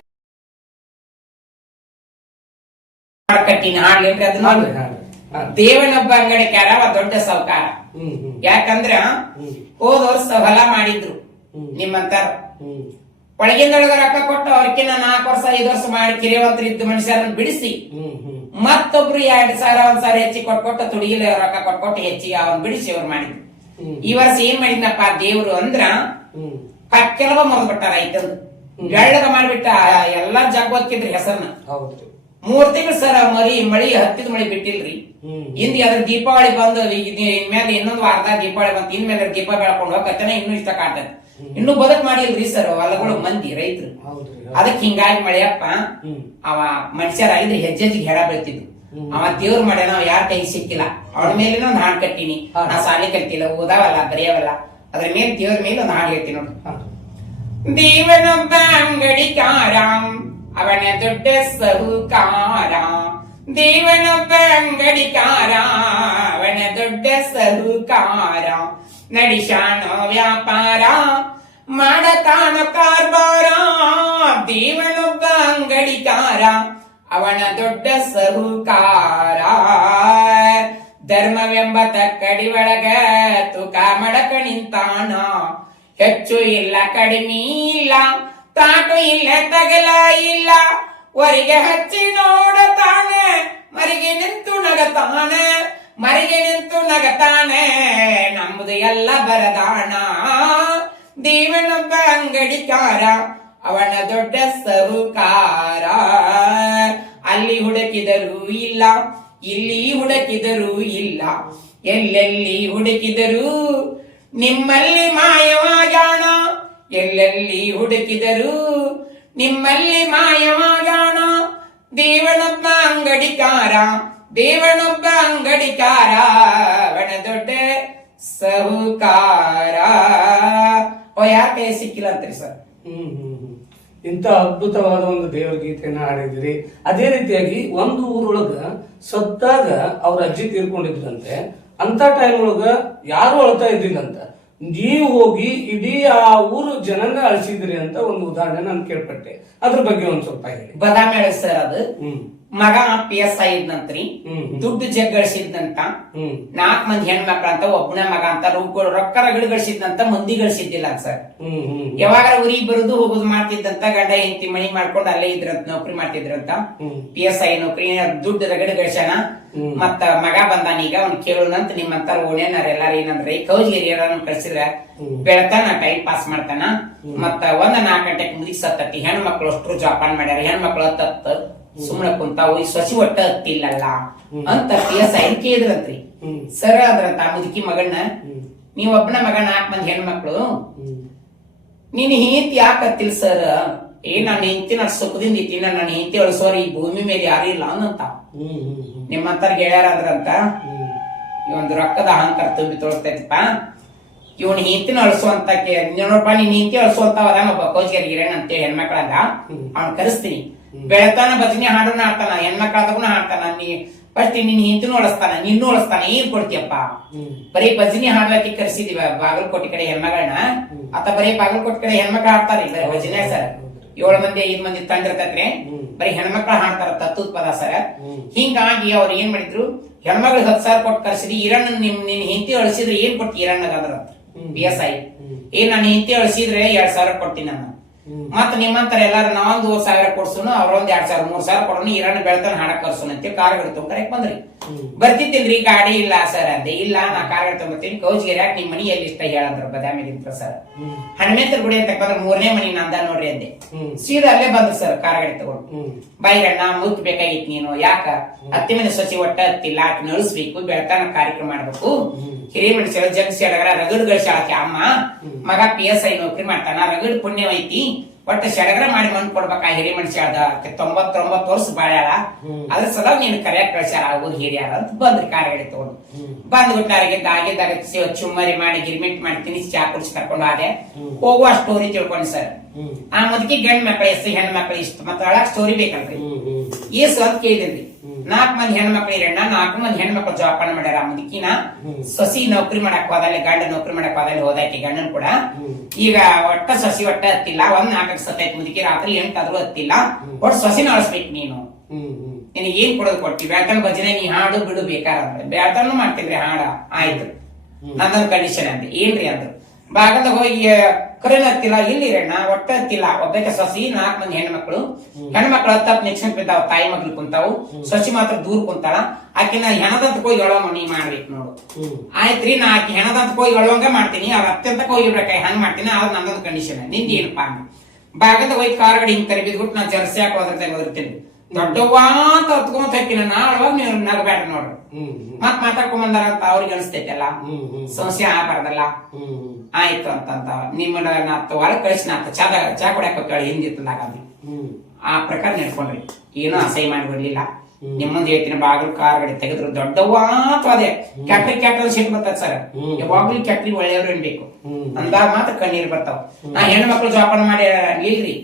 ಕಟ್ಟಿನ ಹಾಡ್ಲೇನ್ರಿ ಅದನ್ನ. ದೇವನೊಬ್ಬ ಅಂಗಡಿಕಾರ ಅವ ದೊಡ್ಡ ಹ್ಮ್ ಯಾಕಂದ್ರ ಹ್ಮ್. ಹೋದ ವರ್ಷ ಹೊಲ ಮಾಡಿದ್ರು. ನಿಮ್ಮಂತ ನಿಮ್ಮಂತಾರ. ಒಳಗಿಂದೊಳಗ ರೊಕ್ಕ ಕೊಟ್ಟು ಅವ್ರಕಿನ್ನ ನಾಲ್ಕು ವರ್ಷ ಐದು ವರ್ಷ ಮಾಡಿ ಕಿರಿಯವಂತರ ಇದ್ದ ಮನುಷ್ಯರನ್ನ ಬಿಡಿಸಿ ಮತ್ತೊಬ್ರು ಎರಡ್ ಸಾವಿರ ಒಂದ್ ಸಾವಿರ ಹೆಚ್ಚಿ ಕೊಟ್ಕೊಟ್ಟು ತುಡಿಗಿಲ ರೊಕ್ಕ ಕೊಟ್ಕೊಟ್ಟು ಹೆಚ್ಚಿ ಅವನ್ ಬಿಡಿಸಿ ಅವ್ರು ಮಾಡಿದ್ರು ಈ ವರ್ಷ ಏನ್ ಮಾಡಿದ್ನಪ್ಪ ದೇವ್ರು ಅಂದ್ರ ಕೆಲವ ಪಕ್ಕೆಲವ ಮರ್ದ್ಬಿಟ್ಟಾರ ರೈತಂದು ಬೆಳ್ಳಗ ಮಾಡ್ಬಿಟ್ಟ ಎಲ್ಲಾ ಜಗ್ಗೊತ್ತಿದ್ರಿ ಹೆಸರನ್ನ ಮೂರ್ ತಿಂಗಳು ಸರ್ ಮರಿ ಮಳಿ ಹತ್ತಿದ ಮಳಿ ಬಿಟ್ಟಿಲ್ರಿ. ಹಿಂದಿ ಅದ್ರ ದೀಪಾವಳಿ ಬಂದು ಇನ್ಮೇಲೆ ಇನ್ನೊಂದು ವಾರದ ದೀಪಾವಳಿ ಬಂತು ಇನ್ಮೇಲೆ ದೀಪ ಬೆಳ್ಕೊಂಡು ಹೋಗತ್ತನ ಇನ್ನೂ ಇಷ್ಟ ಕಾಡ್ತೈತಿ ಇನ್ನೂ ಬದಕ್ ಮಾಡಿಲ್ರಿ ಸರ್ ಹೊಲಗಳು ಮಂದಿ ರೈತರು. ಅದಕ್ಕೆ ಹಿಂಗಾಗಿ ಮಳೆಯಪ್ಪ ಅವ ಮನುಷ್ಯರ ಆಗಿದ್ರೆ ಹೆಜ್ಜೆ ಹೆಜ್ಜೆಗೆ ಹೆಡ ಬೀಳ್ತಿದ್ರು. ಅವ ದೇವ್ರ ಮಾಡ್ಯಾನ ಅವ ಯಾರ ಕೈ ಸಿಕ್ಕಿಲ್ಲ. ಅವಳ ಮೇಲೆ ಒಂದ್ ಹಾಡ್ ಕಟ್ಟಿನಿ. ನಾ ಸಾಲಿ ಕಲ್ತಿಲ್ಲ ಓದಾವಲ್ಲ ಬರೆಯವಲ್ಲ. ಅದ್ರ ಮೇಲೆ ದೇವ್ರ ಮೇಲೆ ಒಂದ್ ಹಾಡು ಹೇಳ್ತೀನಿ ನೋಡಿ ದೇವನೊಬ್ಬ ದೇವನೊಬ್ಬ ಅಂಗಡಿಕಾರ ಅವನ ದೊಡ್ಡ ಸಹುಕಾರ. ದೇವನೊಬ್ಬ ಅಂಗಡಿಕಾರ ಅವನ ದೊಡ್ಡ ಸಹುಕಾರ. ನಡೆಸಾನೋ ವ್ಯಾಪಾರ, ಮಾಡತಾನ ಕಾರ್ಬಾರ, ದೇವನೊಬ್ಬ ಅಂಗಡಿಕಾರ, ಅವನ ದೊಡ್ಡ ಸಹುಕಾರ. ಧರ್ಮವೆಂಬ ತಕ್ಕಡಿ ಒಳಗ ತೂಕ ಮಡಕ ನಿಂತಾನ, ಹೆಚ್ಚು ಇಲ್ಲ, ಕಡಿಮೆ ಇಲ್ಲ, ತಾಟು ಇಲ್ಲ, ತಗಲ ಇಲ್ಲ. ಹೊರಗೆ ಹಚ್ಚಿ ನೋಡತಾನೆ, ಮರಿಗೆ ನಿಂತು ನಗತಾನೆ ಮರಿಗೆ ನಿಂತು ನಗತಾನೆ, ನಮ್ದು ಎಲ್ಲ ಬರದಾಣ. ದೇವನೊಬ್ಬ ಅಂಗಡಿಕಾರ, ಅವನ ದೊಡ್ಡ ಸಹುಕಾರ ಅಲ್ಲಿ ಹುಡುಕಿದರೂ ಇಲ್ಲ, ಇಲ್ಲಿ ಹುಡುಕಿದರೂ ಇಲ್ಲ. ಎಲ್ಲೆಲ್ಲಿ ಹುಡುಕಿದರೂ ನಿಮ್ಮಲ್ಲಿ ಮಾಯವಾಗಾಣ ಎಲ್ಲೆಲ್ಲಿ ಹುಡುಕಿದರೂ ನಿಮ್ಮಲ್ಲಿ ಮಾಯವಾಗಾಣ ದೇವನೊಬ್ಬ ಅಂಗಡಿಕಾರ ದೇವನೊಬ್ಬ ಅಂಗಡಿಕಾರ ಬಣ ದೊಡ್ಡ ಸಹುಕಾರ ಓ ಯಾಕೆ ಸಿಕ್ಕಿಲ್ಲ ಅಂತ ಸರ್? ಹ್ಮ್ ಹ್ಮ್ ಹ್ಮ್. ಇಂಥ ಅದ್ಭುತವಾದ ಒಂದು ದೇವರ ಗೀತೆಯನ್ನ ಹಾಡಿದಿರಿ ಅದೇ ರೀತಿಯಾಗಿ ಒಂದು ಊರೊಳಗ ಸತ್ತಾಗ ಅವ್ರ ಅಜ್ಜಿ ತೀರ್ಕೊಂಡಿದ್ರಂತೆ. ಅಂತ ಟೈಮ್ ಒಳಗ ಯಾರು ಅಳ್ತಾ ಇದ್ದಿಲ್ಲಂತ. ನೀವು ಹೋಗಿ ಇಡೀ ಆ ಊರು ಜನನ ಅಳಿಸಿದ್ರಿ ಅಂತ ಒಂದು ಉದಾಹರಣೆ ನಾನು ಕೇಳ್ಪಟ್ಟೆ. ಅದ್ರ ಬಗ್ಗೆ ಒಂದ್ ಸ್ವಲ್ಪ ಹೇಳಿ. ಬದಾಮಿ ಸರ್ ಅದು. ಹ್ಮ್. ಮಗ ಪಿ ಎಸ್ ಐ ಇದ್ನಂತ್ರಿ. ದುಡ್ಡು ಜಗ್ ಗಳಿಸಿದ್ನಂತ ಹ್ಮ್. ನಾಲ್ಕ್ ಮಂದಿ ಹೆಣ್ಮಕ್ಳ ಅಂತ ಒಬ್ಬನೇ ಮಗ ಅಂತ ರೊಕ್ಕ- ರಗಡ್ ಗಳಿಸಿದ್ನಂತ ಮಂದಿ ಗಳಿಸಿದ್ದಿಲ್ಲ ಸರ್ ಯಾವಾಗ ಊರಿಗೆ ಬರುದು ಹೋಗುದು ಮಾಡ್ತಿದ್ದಂತ ಗಂಡ ಹೆಂಡತಿ ಮಣಿ ಮಾಡ್ಕೊಂಡು ಅಲ್ಲೇ ಇದ್ರಂತ ನೌಕರಿ ಮಾಡ್ತಿದ್ರಂತ. ಪಿ ಎಸ್ ಐ ನೌಕರಿ ದುಡ್ಡು ರಗಡ್ ಗಳಿಸ್ಯಾನ. ಮತ್ತ ಮಗ ಬಂದಾನ ಈಗ ಅವ್ನ್ ಕೇಳೋಣಂತ ನಿಮ್ಮಂತ ಓಣ್ಯಾನಾರ ಎಲ್ಲಾರ ಏನಂದ್ರೆ ಕೌಜ್ಗಿರಿ ಯಾರನ್ನ ಕಳ್ಸಿದ್ರ. ಬೆಳತಾನ ಟೈಮ್ ಪಾಸ್ ಮಾಡ್ತಾನ. ಮತ್ತ ಒಂದ್ ನಾಲ್ಕು ಗಂಟೆಗ್ ಮುಗಿಸ್ ಸತ್ತತಿ ಹೆಣ್ಮಕ್ಳು ಅಷ್ಟ್ರು ಜೋಪಾನ ಮಾಡ್ಯಾರ ಹೆಣ್ಮಕ್ಳು ಹತ್ತತ್ತ ಸುಮ್ನ ಕುಂತಾವು ಈ ಸೊಸಿ ಒಟ್ಟ ಹತ್ತಿಲ್ಲಲ್ಲ? ಅಂತ ಪಿ ಎಸ್ ಐ ಕೇಳಿದ್ರಂತ್ರಿ ಸರ ಅದ್ರಂತ ಮುದುಕಿ ಮಗನ್ನ ನೀವ್ ಒಬ್ಬನ ಮಗ ನಾಲ್ಕು ಮಂದಿ ಹೆಣ್ಮಕ್ಳು ನೀನ್ ನೀನ್ ಯಾಕ ಹತ್ತಿಲ್ ಸರ್? ಏ ನನ್ನ ಹೆಂಡತಿ ನಾನು ಸುಖದಿಂದ ಇದ್ದೀನಿ ನನ್ನ ಹೆಂಡತಿ ಅಳಿಸೋರು ಈ ಭೂಮಿ ಮೇಲೆ ಯಾರು ಇಲ್ಲ ಹ್ಮ್. ನಿಮ್ಮಂತರ ಗೆಳೆಯರಾದ್ರಂತ ಅಂತ ಈ ಒಂದು ರೊಕ್ಕದ ಅಹಂಕಾರ ತುಂಬಿ ತೋರಿಸ್ತೈತಿಪ್ಪ ಇವನ್ ಹಿಂತಿನ ಅಳಿಸುವಂತ ನೋಡಪ್ಪ ನೀನ್ ಹಿಂತಿ ಅಳಿಸುವಂತ ಅದಾನ ಒಬ್ಬ ಕೋಚ್ಗೆರಿ ಗಿರಣ್ ಅಂತೇಳಿ ಹೆಣ್ಮಕ್ಳಾಗ ಅವ್ನ ಕರೆಸ್ತೀನಿ. ಬೆಳತಾನ ಭಜನೆ ಹಾಡನ್ನ ಹಾಡ್ತಾನ ಹೆಣ್ಮಕ್ಳಾದಗೂ ಹಾಡ್ತಾನ ನೀ ಫಸ್ಟ್ ನಿನ್ ಹಿಂತಿನೂ ಅಳಿಸ್ತಾನ ನಿನ್ನೂ ಅಳಿಸ್ತಾನ ಏನ್ ಕೊಡ್ತೀಯಪ್ಪ? ಬರೀ ಭಜನೆ ಹಾಡ್ಲಕ್ಕೆ ಕರೆಸಿದೀವ ಬಾಗಲಕೋಟೆ ಕಡೆ ಹೆಣ್ಮಗಳನ್ನ ಆತ ಬರೀ ಬಾಗಲಕೋಟೆ ಕಡೆ ಹೆಣ್ಮಕ್ಳು ಹಾಡ್ತಾರೆ ಭಜನೆ ಸರ್. ಏಳು ಮಂದಿ ಐದ್ ಮಂದಿ ತಂದಿರ್ತೈತ್ರಿ. ಬರೀ ಹೆಣ್ಮಕ್ಳ ಹಾಡ್ತಾರ ತತ್ವದ ಪದ ಸರ ಹಿಂಗಾಗಿ ಅವ್ರು ಏನ್ ಮಾಡಿದ್ರು ಹೆಣ್ಮಕ್ಳು ಹತ್ತು ಸಾವಿರ ಕೊಟ್ಟು ಕರ್ಸಿದ್ರಿ ಈರಣ್ಣ ನಿಮ್ ನಿನ್ ಹಿಂತಿ ಅಳಿಸಿದ್ರೆ ಏನ್ ಕೊಟ್ಟಿ ಈರಣ್ಣಗ ಅಂದ್ರ. ಬಿ ಎಸ್ ಐ ಏ ಏನ್ ನನ್ನ ಹಿಂತಿ ಅಳಿಸಿದ್ರೆ ಎರಡ್ ಸಾವಿರ ಕೊಡ್ತೀನಿ ನಾನು. ಮತ್ತ ನಿಮ್ಮಂತರ ಎಲ್ಲಾರು ನಾವೊಂದು ಸಾವಿರ ಕೊಡ್ಸುನು ಅವ್ರೊಂದ್ ಎರಡ್ ಸಾವಿರ ಮೂರ್ ಸಾವಿರ ಕೊಡೋನು ಈರಣ್ಣ ಬೆಳ್ತಾನ ಹಾಡಕ್ ಕರ್ಸೋನಂತೆ ಅಂತ ಕಾರ್ ಗಾಡಿ ಕರೆಕ್ಟ್ ಬಂದ್ರಿ. ಹ್ಮ್. ಬರ್ತಿತ್ತಿಲ್ರಿ ಗಾಡಿ ಇಲ್ಲ ಸರ್ ಅಂದೆ. ಇಲ್ಲ ನಾ ಕಾರ್ ಗಾಡಿ ತಗೊಂಬರ್ತೀನಿ ಕೌಜ್ಗೆರೆ ಯಾಕೆ ನಿಮ್ ಮನಿ ಎಲ್ಲಿ ಇಷ್ಟ ಹೇಳಂದ್ರ ಬದಾಮಿಲಿಂತ್ರ ಸರ್. ಹನುಮೇತ್ರ ಗುಡಿ ಅಂತ ಬಂದ್ರೆ ಮೂರನೇ ಮನಿ ನಂದ ನೋಡ್ರಿ ಅಂದೆ. ಸೀದಾ ಅಲ್ಲೇ ಬಂದ್ರು ಸರ್ ಕಾರ್ ಗಾಡಿ ತಗೊಂಡು. ಬೈರಣ್ಣ ಮುತ್ ಬೇಕಾಗಿತ್ತು ನೀನು ಯಾಕ? ಹತ್ತಿ ಮನೆ ಸೊಸಿ ಒಟ್ಟ ಹತ್ತಿಲ್ಲ ಆಕೆ ನಳಿಸ್ಬೇಕು ಬೆಳತಾನ ಕಾರ್ಯಕ್ರಮ ಮಾಡ್ಬೇಕು. ಹಿರಿಯ ಮನುಷ್ಯರು ಜಗ್ಸಿ ಅಡಗರ ರಗಡ್ ಗಳಿಸಾಳಕ್ಕೆ ಅಮ್ಮ ಮಗ ಪಿ ಎಸ್ ಐ ನೌಕರಿ ಮಾಡ್ತಾನ ರಗಡ್ ಪುಣ್ಯವೈತಿ ಐತಿ. ಒಟ್ಟ ಸಡಗರ ಮಾಡಿ ಮಂದ್ ಕೊಡ್ಬೇಕ? ಹಿರಿ ಮನುಷ್ಯ ಅದ. ಆಕೆ ತೊಂಬತ್ತೊಂಬತ್ತು ವರ್ಷ ಬಾಳ್ಯಾಳ. ಅದ್ರ ಸಲ ನೀನು ಕರೆಯಕ್ ಕಳ್ಸ್ಯಾರ ಅವ್ರು ಹಿರಿಯಾರ ಅಂತ ಬಂದ್ರಿ ಹೇಳಿ ತಗೊಂಡು. ಬಂದ್ಬಿಟ್ಟು ಆಗಿದ್ದ ಆಗಿದ್ದಾಗ ಚುಮ್ಮರಿ ಮಾಡಿ ಗಿರ್ಮಿಟ್ ಮಾಡಿ ತಿನಿಸಿ ಚಾ ಕುಡಿಸಿ ಕರ್ಕೊಂಡು ಹಾಗೆ ಹೋಗುವ ಸ್ಟೋರಿ ತಿಳ್ಕೊಂಡು ಸರ್. ಆ ಮದ್ಕಿ ಗಂಡ್ ಮಕ್ಳ ಎಷ್ಟು ಹೆಣ್ಮಕ್ಳು ಇಷ್ಟ. ಮತ್ತೆ ಒಳಗ್ ಸ್ಟೋರಿ ಬೇಕಲ್ರಿ? ಈ ಅಂತ ಕೇಳಿದ್ರಿ. ನಾಲ್ಕು ಮಂದಿ ಹೆಣ್ಮಕ್ಳು ಇರಣ್ಣ ನಾಲ್ಕು ಮಂದಿ ಹೆಣ್ಮಕ್ಳು ಜೋಪಾನ ಮಾಡ್ಯಾರ. ಮುದುಕಿನ ಸೊಸಿ ನೌಕರಿ ಮಾಡಕ್ ಹೋದಲ್ಲಿ ಗಂಡ ನೌಕರಿ ಮಾಡಕ್ ಹೋದಲ್ಲಿ ಹೋದಾಕಿ ಗಂಡನ್ ಕೂಡ. ಈಗ ಒಟ್ಟ ಸಸಿ ಒಟ್ಟ ಹತ್ತಿಲ್ಲ ಒಂದ್ ನಾಲ್ಕು ಸತೈತ್ ಮುದುಕಿ ರಾತ್ರಿ ಎಂಟಾದ್ರೂ ಹತ್ತಿಲ್ಲ. ಒಟ್ಟು ಸಸಿ ಅಳಿಸ್ಬೇಕು ನೀನು. ನಿನಗೆ ಏನ್ ಕೊಡೋದು ಕೊಟ್ಟಿ? ಬೆಳ್ತನ ಭಜನೆ ನೀ ಹಾಡು ಬಿಡು ಬೇಕಾರ ಅಂದ್ರೆ. ಬೆಳ್ತನ ಮಾಡ್ತಿದ್ರಿ ಹಾಡ. ಆಯ್ತು. ನಂದೊಂದು ಕಂಡೀಷನ್ ಅಂತ ಏನ್ರಿ ಅಂದ್ರು ಬಾಗಲ್ದಾಗ ಹೋಗಿ ಕರೆನ ಹತ್ತಿಲ್ಲ ಇಲ್ಲಿ ರಣ್ಣ ಒಟ್ಟ ಹತ್ತಿಲ್ಲ. ಒಬ್ಬಕ್ಕೆ ಸಸಿ ನಾಲ್ಕು ಮಂದಿ ಹೆಣ್ಮಕ್ಳು. ಹೆಣ್ಮಕ್ಳು ಹತ್ತಪ್ ನೆಕ್ಸ್ಟ್ ಬಿದ್ದಾವ ತಾಯಿ ಮಗ್ಳು ಕುಂತಾವು. ಸಸಿ ಮಾತ್ರ ದೂರ ಕುಂತಾಳ. ಆಕಿನ ಹೆಣದಂತ ಹೋಗಿ ಒಳ ನೀ ಮಾಡ್ಬೇಕು ನೋಡು. ಆಯ್ತ್ರಿ ನಾ ಆಕಿ ಹೆಣದಂತ ಹೋಗಿ ಒಳವಂಗ ಮಾಡ್ತೀನಿ. ಅವ್ರ ಅತ್ಯಂತ ಹೋಗಿ ಬಿಡ್ಬೇಕಾಗಿ ಹಂಗ್ ಮಾಡ್ತೀನಿ. ಅದು ನನ್ನೊಂದು ಕಂಡೀಷನ್ನಿಂದ ಏನಪ್ಪ ಬಾಗದ ಹೋಗಿ ಕಾರ್ ಗಡಿ ಹಿಂಗ್ ತರಬಿದ್ಬಿಟ್ಟು ನಾ ಜರ್ಸಿ ಹಾಕೋದ್ರ ಹೋದ್ರೆ ಓದಿರ್ತೀನಿ ದೊಡ್ಡವ್ವ ಅಂತ ಹತ್ಕೊಂತ ಹಾಕಿನ ನಾಳ ನೀವು ನಗಬೇಡ ನೋಡ್ರಿ ಮತ್ ಮಾತಾಡ್ಕೊಂಡ್ ಬಂದಾರ ಅಂತ ಅವ್ರಿಗೆ ಅನಿಸ್ತೈತಲ್ಲ? ಸಮಸ್ಯೆ ಆಗಬಾರ್ದಲ್ಲ? ಆಯ್ತು ಅಂತ ನಿಮ್ಮನ್ನ ನಾತ್ ಒಳಗ್ ಕಳಿಸಿ ನಾತ್ ಚಾದ ಚಾ ಕೊಡಕ್ ಕೇಳಿ ಹಿಂದಿತ್ತಂದಾಗ ಆ ಪ್ರಕಾರ ನೆಡ್ಕೊಂಡ್ರಿ. ಏನೂ ಅಸಹ್ಯ ಮಾಡಿ ಬಿಡ್ಲಿಲ್ಲ. ನಿಮ್ಮಂದ್ ಹೇಳ್ತೀನಿ ಬಾಗಿಲು ಕಾರ್ ಗಡಿ ತೆಗೆದ್ರು ದೊಡ್ಡವ್ವ ಅದೇ ಕ್ಯಾಟ್ರಿ ಕ್ಯಾಟ್ರಿ ಸಿಟ್ಟು ಬರ್ತದ ಸರ್. ಯಾವಾಗ್ಲೂ ಕ್ಯಾಟ್ರಿ ಒಳ್ಳೆಯವ್ರು ಅನ್ಬೇಕು. ಅಂದಾಗ ಮಾತ್ರ ಕಣ್ಣೀರ್ ಬರ್ತಾವ. ನಾ ಹೆಣ್ಮಕ್ಳು ಜೋಪಾನ ಮಾಡಿ ಇಲ್ರಿ.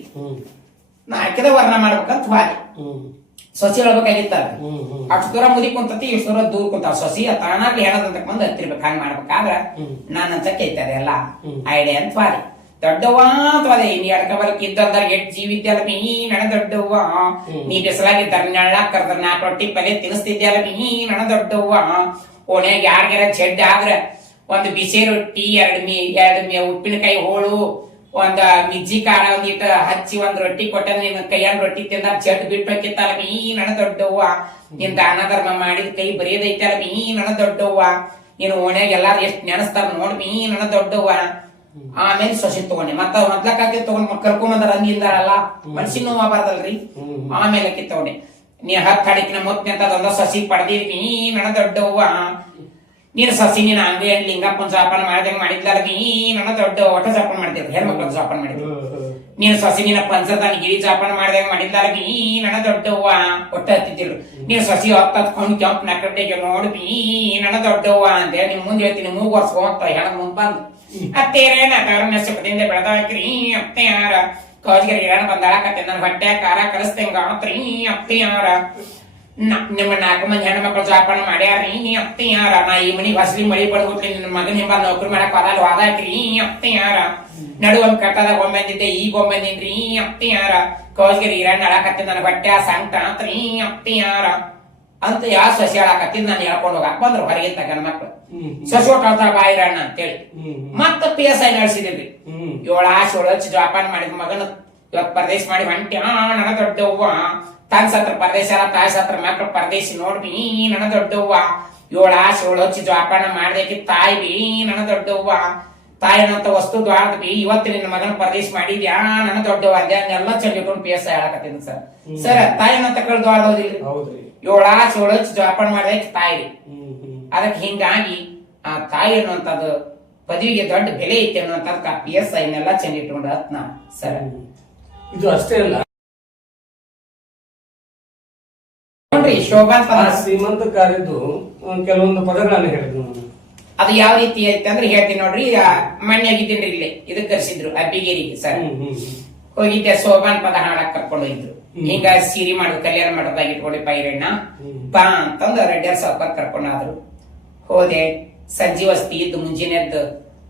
ನಾ ಹಾಕಿದ ವರ್ಣ ಮಾಡ್ಬೇಕಂತ ಹ್ಮ್ ಸೊಸಿ ಹೇಳ್ಬೇಕಾಗಿತ್ತ ಅಷ್ಟು ದೂರ ಮುದಿ ಕುಂತತಿ ಇಷ್ಟು ದೂರ ದೂರ ಕುಂತಾವ. ಸೊಸಿ ತಾನಾಗ್ಲಿ ಹೇಳದಂತ ಬಂದು ಹತ್ತಿರ್ಬೇಕು. ಹಂಗ ಮಾಡ್ಬೇಕಾದ್ರ ನಾನಂತ ಕೇಳ್ತಾರೆ ಎಲ್ಲ. ಐಡಿಯಾ ಅಂತ ಬಾರಿ ದೊಡ್ಡವ್ವ ಅಂತ ವಾದೆ. ಇನ್ ಎಡ್ಕ ಬರಕ್ ಇದ್ದಲ್ದಾಗ ಎಟ್ ಜೀವಿದ್ಯಲ್ಲ ಮೀ ನಣ ದೊಡ್ಡವ್ವ. ನೀ ಬಿಸಲಾಗಿದ್ದಾರ ನೆಳ್ಳ ಕರ್ದ್ರ ನಾಲ್ಕು ರೊಟ್ಟಿ ಪಲ್ಯ ತಿನ್ನಿಸ್ತಿದ್ಯಲ್ಲ ಮೀ ನಣ ದೊಡ್ಡವ್ವ. ಓಣ್ಯಾಗ ಯಾರ್ಗಾರ ಚೆಡ್ಡ ಆದ್ರ ಒಂದು ಬಿಸಿ ರೊಟ್ಟಿ ಎರಡ್ ಮೀ ಎರಡ್ ಮೀ ಉಪ್ಪಿನಕಾಯಿ ಹೋಳು ಒಂದ ಮಿಜ್ಜಿ ಖಾರ ಒಂದಿಟ್ಟು ಹಚ್ಚಿ ಒಂದ್ ರೊಟ್ಟಿ ಕೊಟ್ಟ ನಿನ್ನ ಕೈಯಾಗ ರೊಟ್ಟಿ ತಿಂದ ಜಡ್ ಬಿಟ್ಟು ಹೋಗಿತ್ತಲ್ಲ ನಣ ದೊಡ್ಡವ್ವ. ನಿನ್ ದಾನ ಧರ್ಮ ಮಾಡಿದ ಕೈ ಬರೆಯದೈತಲ್ಲ ನಣ ದೊಡ್ಡವ್ವ. ನೀನು ಓಣ್ಯಾಗ ಎಲ್ಲಾರು ಎಷ್ಟ್ ನೆನಸ್ತಾರ ನೋಡ್ ನಣ ದೊಡ್ಡವ್ವ. ಆಮೇಲೆ ಸೊಸಿ ತಗೊಂಡೆ. ಮತ್ತ ಮೊದ್ಲಕ್ಕಾಕಿ ತಗೊಂಡ್ ಕರ್ಕೊಂಡ್ ಬಂದಾರ ಅಂದಿಂದಾರಲ್ಲ ಮನ್ಸಿನ ನೋವು ಬಾರ್ದಲ್ರಿ ಆಮೇಲೆ ಅಕ್ಕಿ ತಗೊಂಡೆ. ನೀ ಹತ್ತು ಹಡಿಕಿನ ಮೊತ್ತ ಅಂತ ಅದೊಂದ ಸಸಿ ಪಡೆದಿ ನೀ ನಣ ದೊಡ್ಡವ್ವ. ನೀನು ಸಸಿ, ನೀನು ಅಂಗಡಿ ಲಿಂಗಪ್ಪನ ಜಾಪನ ಮಾಡ್ದಂಗ ಮಾಡಿದ್ಲಾರ ನೀ ನನ್ನ ದೊಡ್ಡ ಒಟ್ಟ ಜಾಪನ ಮಾಡ್ತೀವಿ ಹೆಣ್ಮಕ್ಳು ಜಾಪನ ಮಾಡಿದ್ರು ನೀನು ಸಸಿ ನಿನ್ನ ಪಂಚದಾನ, ಗಿರಿ ಜಾಪನ ಮಾಡಿದಂಗೆ ಮಾಡಿದ್ಲಾರ ನೀ ನನ್ನ ದೊಡ್ಡವ್ವ ಒಟ್ಟ ಹತ್ತಿದ್ರು ನೀನು ಸಸಿ ಹೊತ್ತ ಹತ್ಕೊಂಡು ಕೆಂಪ್ ನಕಡೆಗೆ ನೋಡಿ ನೀನ ನನ್ನ ದೊಡ್ಡವ್ವ ಅಂತ ಹೇಳಿ ನಿಮ್ ಮುಂದೆ ಹೇಳ್ತೀನಿ, ಮೂಗ್ ವರ್ಷ ಹೆಣ ಮುಂದ್ ಬಂದು ಅತ್ತೇರೇ, ನಾ ತವರನ್ನ ಸುಖದಿಂದ ಬೆಳೆದಾಕ್ರಿ ಅತ್ತೆ ಯಾರ ಕೋಜ್ಗರಿ ಇರಾಣ ಬಂದಾಳಕತ್ತೆ ನನ್ನ ಹೊಟ್ಟೆ, ಕಾರ ಕಲಿಸ್ತೇಂಗ ಅತ್ತೆ ಯಾರ ನ- ನಿಮ್ಮ ನಾಲ್ಕು ಮಂದಿ ಹೆಣ್ಣು ಮಕ್ಕಳು ಜಾಪನ ಮಾಡ್ಯಾರಿ ನೀ ಅತ್ತೆ ಯಾರ? ನಾ ಈ ಮನಿ ಹಸ್ಲಿ ಮಳಿ ಬಡ್ಬಿಟ್ಲಿ ನಿನ್ನ ಮಗನ ಹಿಂಬ ನೌಕರಿ ಮಾಡಕ್ ಹೋದಲ್ಲ ಹೋದಾಕ್ರಿ ಅತ್ತೆ ಯಾರ? ನಡು ಒಂದ್ ಕಟ್ಟದಾಗ ಇದ್ದೆ ಈಗ ಒಮ್ಮೆ ಈ ಅಪ್ಪಿ ಯಾರ? ಕೌಸ್ಗಿರಿ ಇರಣ್ಣ ಅಳಕತ್ತಿದ್ ನನ್ನ ಹೊಟ್ಟೆ ಸಂಕಟ ಅಂತ ಈ ಯಾರ? ಅಂತ ಯಾ ಸಸಿ ಅಳಕತ್ತಿದ್ ನಾನು ಹೇಳ್ಕೊಂಡು ಹೋಗಾಕ್ ಬಂದ್ರು ಹೊರಗಿಂತ ಗಂಡ ಮಕ್ಳು. ಸಸಿ ಹೊಟ್ಟಾಳ್ತಾರ ಬಾಯಿರಣ್ಣ ಅಂತೇಳಿ. ಹ್ಮ್ ಮತ್ತ ಪಿ ಎಸ್ ಐ ನಡೆಸಿದ್ರಿ ಏಳ ಏಳು ಆಸೆ ಜೋಪಾನ ಮಾಡಿದ ಮಗನ ಇವತ್ ಪರದೇಶ ಮಾಡಿ ಹೊಂಟಿ ಆ ನನ್ನ ದೊಡ್ಡವ್ವ. ತನ್ ಹತ್ರ ಪರದೇಶ ಅಲ್ಲ ತಾಯಿ ಸತ್ರ ಮಕ್ಳು ಪರದೇಶಿ ನೋಡ್ಬಿ ನನ್ನ ದೊಡ್ಡವ್ವ. ಏಳು ಏಳು ಹಚ್ಚಿ ಜೋಪಾನ ಮಾಡ್ದಕ್ಕೆ ತಾಯಿ ಬಿ ನನ್ನ ದೊಡ್ಡವ್ವ. ತಾಯಿನಂತ ವಸ್ತು ದ್ವಾರದ ಬಿ ಇವತ್ತು ನಿನ್ನ ಮಗನ ಪರದೇಶ ಮಾಡಿದ್ಯಾ? ನನ್ನ ದೊಡ್ಡವ್ವ ಅದನ್ನೆಲ್ಲ ಚಂಡಿಕೊಂಡು ಪಿ ಎಸ್ ಹೇಳಕತ್ತೀನಿ ಸರ್. ಸರ್ ತಾಯಿನಂತ ಕಳ್ ದ್ವಾರದಿಲ್ರಿ ಹೌದ್ರಿ. ಏಳು ಏಳು ಹಚ್ಚಿ ಜೋಪಾನ ಮಾಡ್ದಕ್ಕೆ ತಾಯಿ ಅದಕ್ಕೆ ಹಿಂಗಾಗಿ ಆ ತಾಯಿ ಅನ್ನುವಂಥದ್ದು ಪದವಿಗೆ ದೊಡ್ಡ ಬೆಲೆ ಐತಿ ಅನ್ನುವಂಥದ್ದು ಪಿ ಎಸ್ ಐನೆಲ್ಲ ಚೆಂದಿಟ್ಕೊಂಡು ಹತ್ನ ಸರ್. ಇದು ಅಷ್ಟೇ ಅಲ್ಲ ಶೋಭಾ ಆ ಶ್ರೀಮಂತ ಕಾರ್ಯದ್ದು ಕೆಲವೊಂದು ಪದಗಳನ್ನು ಹೇಳಿದ್ರು ನಾನು. ಅದು ಯಾವ ರೀತಿ ಐತೆ ಅಂದ್ರೆ ಹೇಳ್ತೀನಿ ನೋಡ್ರಿ ಆಗಿದ್ದೀನಿ ಇಲ್ಲಿ ಇದಕ್ಕೆ ಕರ್ಸಿದ್ರು ಅಬ್ಬಿಗೇರಿಗೆ ಸರ್. ಹ್ಮ್ ಹ್ಮ್ ಹ್ಮ್. ಹೋಗಿದ್ದೆ ಸೋಬಾನ್ ಪದ ಹಾಡಕ್ ಕರ್ಕೊಂಡು ಹೋಗಿದ್ರು. ಹ್ಮ್. ಹಿಂಗ ಸೀರಿ ಮಾಡೋದು ಕಲ್ಯಾಣ ಮಾಡೋದಾಗ ಇಟ್ಕೊಳ್ಳಿ ಪೈರಣ್ಣ ಹ್ಮ್. ಬಾ ಅಂತಂದು ರೆಡ್ಡಿಯರ್ ಕರ್ಕೊಂಡು ಕರ್ಕೊಂಡಾದ್ರು. ಹೋದೆ ಸಜ್ಜಿ ವಸ್ತಿ ಇದ್ದು ಮುಂಜಾನೆ ಎದ್ದು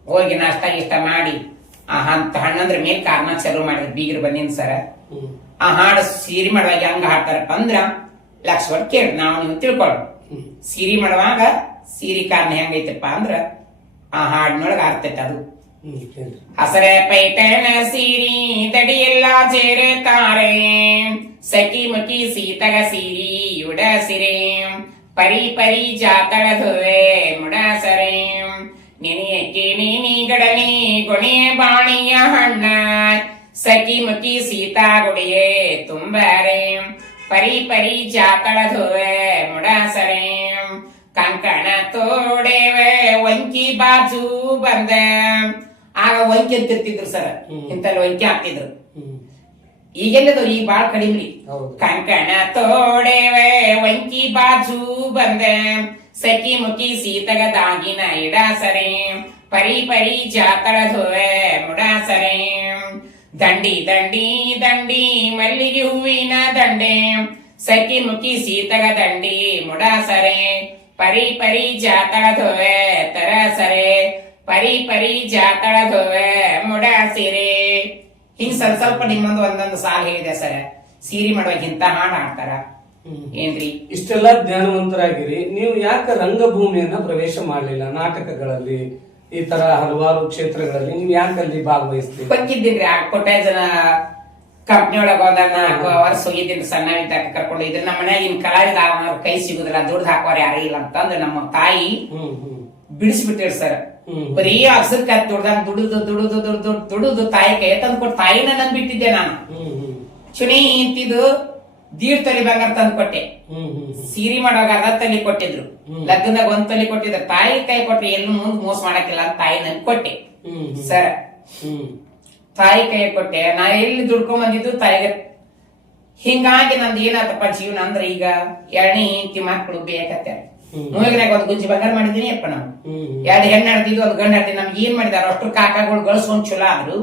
ಹೋಗಿ ನಾಷ್ಟ ಇಷ್ಟ ಮಾಡಿ ಆ ಹಂತ ಹಣ್ಣಂದ್ರ ಮೇಲೆ ಕಾರ್ನ ಚಲೋ ಮಾಡಿದ್ರು ಬೀಗರು ಬಂದಿನ ಸರ್. ಹ್ಮ್. ಆ ಹಾಡು ಸೀರಿ ಮಾಡುವಾಗ ಹೆಂಗ ಹಾಡ್ತಾರಪ್ಪ ಅಂದ್ರ ಲಕ್ಷ ವರ್ಷ ಕೇಳಿ ನಾವು ನೀವು ತಿಳ್ಕೊಳ್ಳೋಣ ಸಿರಿ ಮಾಡುವಾಗ ಸೀರೆ ಕಾರಣ ಹೆಂಗೈತಪ್ಪ ಅಂದ್ರ ಆ ಹಾಡಿನೊಳಗ ಅರ್ಥೈತೆ ಅದು. ಹಸರೆ ಪೈಟನ ಸೀರಿ ದಡಿಯೆಲ್ಲ ಸೇರುತ್ತಾರೆ ಸಖಿ ಮುಖಿ ಸೀತಗ ಸೀರಿ ಉಡ ಸಿರೆ. ಪರಿ ಪರಿ ಜಾತಳದುವೆ ಮುಡಸರೆ ನೆನೆಯಕ್ಕೆ ನೀನಿಗಡಲಿ ಗೊಣೆ ಬಾಣಿಯ ಹಣ್ಣ. ಸಖಿ ಮುಖಿ ಸೀತಾ ಗುಡಿಯೇ ತುಂಬರೆ. ಪರಿ ಪರಿ ಜಾತಳದುವೆ ಮುಡಾಸರೆ. ಕಂಕಣ ತೋಡೆವೆ ಒಂಕಿ ಬಾಜು ಬಂದ. ಆಗ ಒಂಕಿ ಅಂತ ಇರ್ತಿದ್ರು ಸರ್. ಇಂತಲ್ಲಿ ಒಂಕಿ ಹಾಕ್ತಿದ್ರು ಈಗೆಲ್ಲದು ಈಗ ಬಾಳ್ ಕಡಿಮೆ ಕಂಕಣ ತೋಡೆವೆ ಒಂಕಿ ಬಾಜು ಬಂದ. ಸಖಿ ಮುಖಿ ಸೀತಗ ದಾಗಿನ ಇಡಾಸರೆ. ಪರಿ ಪರಿ ಜಾತಳದುವೆ ಮುಡಾಸರೆ. ದಂಡಿ ದಂಡಿ ದಂಡಿ ಮಲ್ಲಿಗೆ ಹೂವಿನ ದಂಡೆ. ಸಖಿ ಮುಖಿ ಸೀತಗ ದಂಡಿ ಮುಡಾಸರೆ ಪರಿ ಪರಿ ಜಾತಳದುವೆ ತರಸರೆ ಪರಿ ಪರಿ ಜಾತಳದುವೆ ಮುಡಾಸಿರೆ ಹಿಂಗ್ ಸ್ವಲ್ಪ ಸ್ವಲ್ಪ ನಿಮ್ಮೊಂದು ಒಂದೊಂದು ಸಾಲ ಹೇಳಿದೆ ಸರ್. ಸೀರಿ ಮಾಡುವಾಗಿಂತ ಹಾಡು ಹಾಡ್ತಾರ. ಹ್ಮ್. ಏನ್ರಿ? ಇಷ್ಟೆಲ್ಲ ಜ್ಞಾನವಂತರಾಗಿರಿ. ನೀವು ಯಾಕೆ ರಂಗಭೂಮಿಯನ್ನ ಪ್ರವೇಶ ಮಾಡಲಿಲ್ಲ ನಾಟಕಗಳಲ್ಲಿ? ಈ ತರ ಹಲವಾರು ಕ್ಷೇತ್ರಗಳಲ್ಲಿ ನೀವು ಯಾಕೆ ಅಲ್ಲಿ ಭಾಗವಹಿಸ್ತೀವಿ ಬಂದಿದ್ದೀನ್ರಿ ಆ ಕೊಟ್ಟೆ ಜನ ಕಂಪ್ನಿ ಒಳಗ ಹೋದಾಗ ನಾಲ್ಕು ಹೋಗಿದ್ದೀನಿ ಸಣ್ಣ ಇದ್ದಾಗ ಕರ್ಕೊಂಡು ಇದ್ರೆ ನಮ್ಮ ಮನ್ಯಾಗಿನ ಕಲಾವಿದ ಅವ್ರ ಕೈ ಸಿಗುದಿಲ್ಲ. ದುಡ್ಡು ಹಾಕೋರ್ ಯಾರು ಇಲ್ಲ ಅಂತಂದ್ರೆ ನಮ್ಮ ತಾಯಿ ಬಿಡಿಸ್ಬಿಟ್ಟಿರ್ ಸರ್. ಹ್ಮ್ ಬರೀ ಅಸರ್ ಕತ್ ದುಡ್ದಂಗ್ ದುಡುದು ದುಡುದು ದುಡ್ದು ದುಡುದು ತಾಯಿ ಕೈ ತಂದ್ಕೊಟ್ಟು ತಾಯಿನ ನಂಬಿಟ್ಟಿದ್ದೆ ನಾನು. ಚುನಿ ಇಂತಿದ್ದು ದೀಡ್ ತೊಲಿ ಬಂಗಾರ ತಂದು ಕೊಟ್ಟೆ. ಸೀರೆ ಮಾಡುವಾಗ ಅರ್ಧ ತಲೆ ಕೊಟ್ಟಿದ್ರು. ಲಗ್ನದಾಗ ಒಂದ್ ತಲೆ ಕೊಟ್ಟಿದ್ರು. ತಾಯಿ ಕೈ ಕೊಟ್ಟರೆ ಎಲ್ಲೂ ಮುಂದ್ ಮೋಸ ಮಾಡಕ್ಕಿಲ್ಲ ಅಂತ ತಾಯಿ ನನ್ ಕೊಟ್ಟೆ. ಸರ್ ತಾಯಿ ಕೈ ಕೊಟ್ಟೆ. ನಾ ಎಲ್ಲಿ ದುಡ್ಕೊಂಡ್ ಬಂದಿದ್ದು ತಾಯಿಗೆ. ಹಿಂಗಾಗಿ ನಂದು ಏನಾತಪ್ಪ ಜೀವನ ಅಂದ್ರೆ ಈಗ ಎರಡನೇ ಹೆಂಡತಿ ಮಕ್ಕಳು ಬೇಕತ್ತೆ. ಮೂಗಿನಾಗ ಒಂದು ಗುಂಜಿ ಬಂಗಾರ ಮಾಡಿದೀನಿ ಅಪ್ಪ ನಾವು. ಎರಡು ಹೆಣ್ಣು ನಡೆದಿದ್ದು ಒಂದು ಗಂಡ ನಡೆದಿದ್ದು ನಮ್ಗೆ ಏನ್ ಮಾಡಿದಾರ? ಅಷ್ಟು ಕಾಕಾಗಳು ಗಳಿಸ್ಕೊಂಡ್ ಚಲೋ ಆದ್ರು.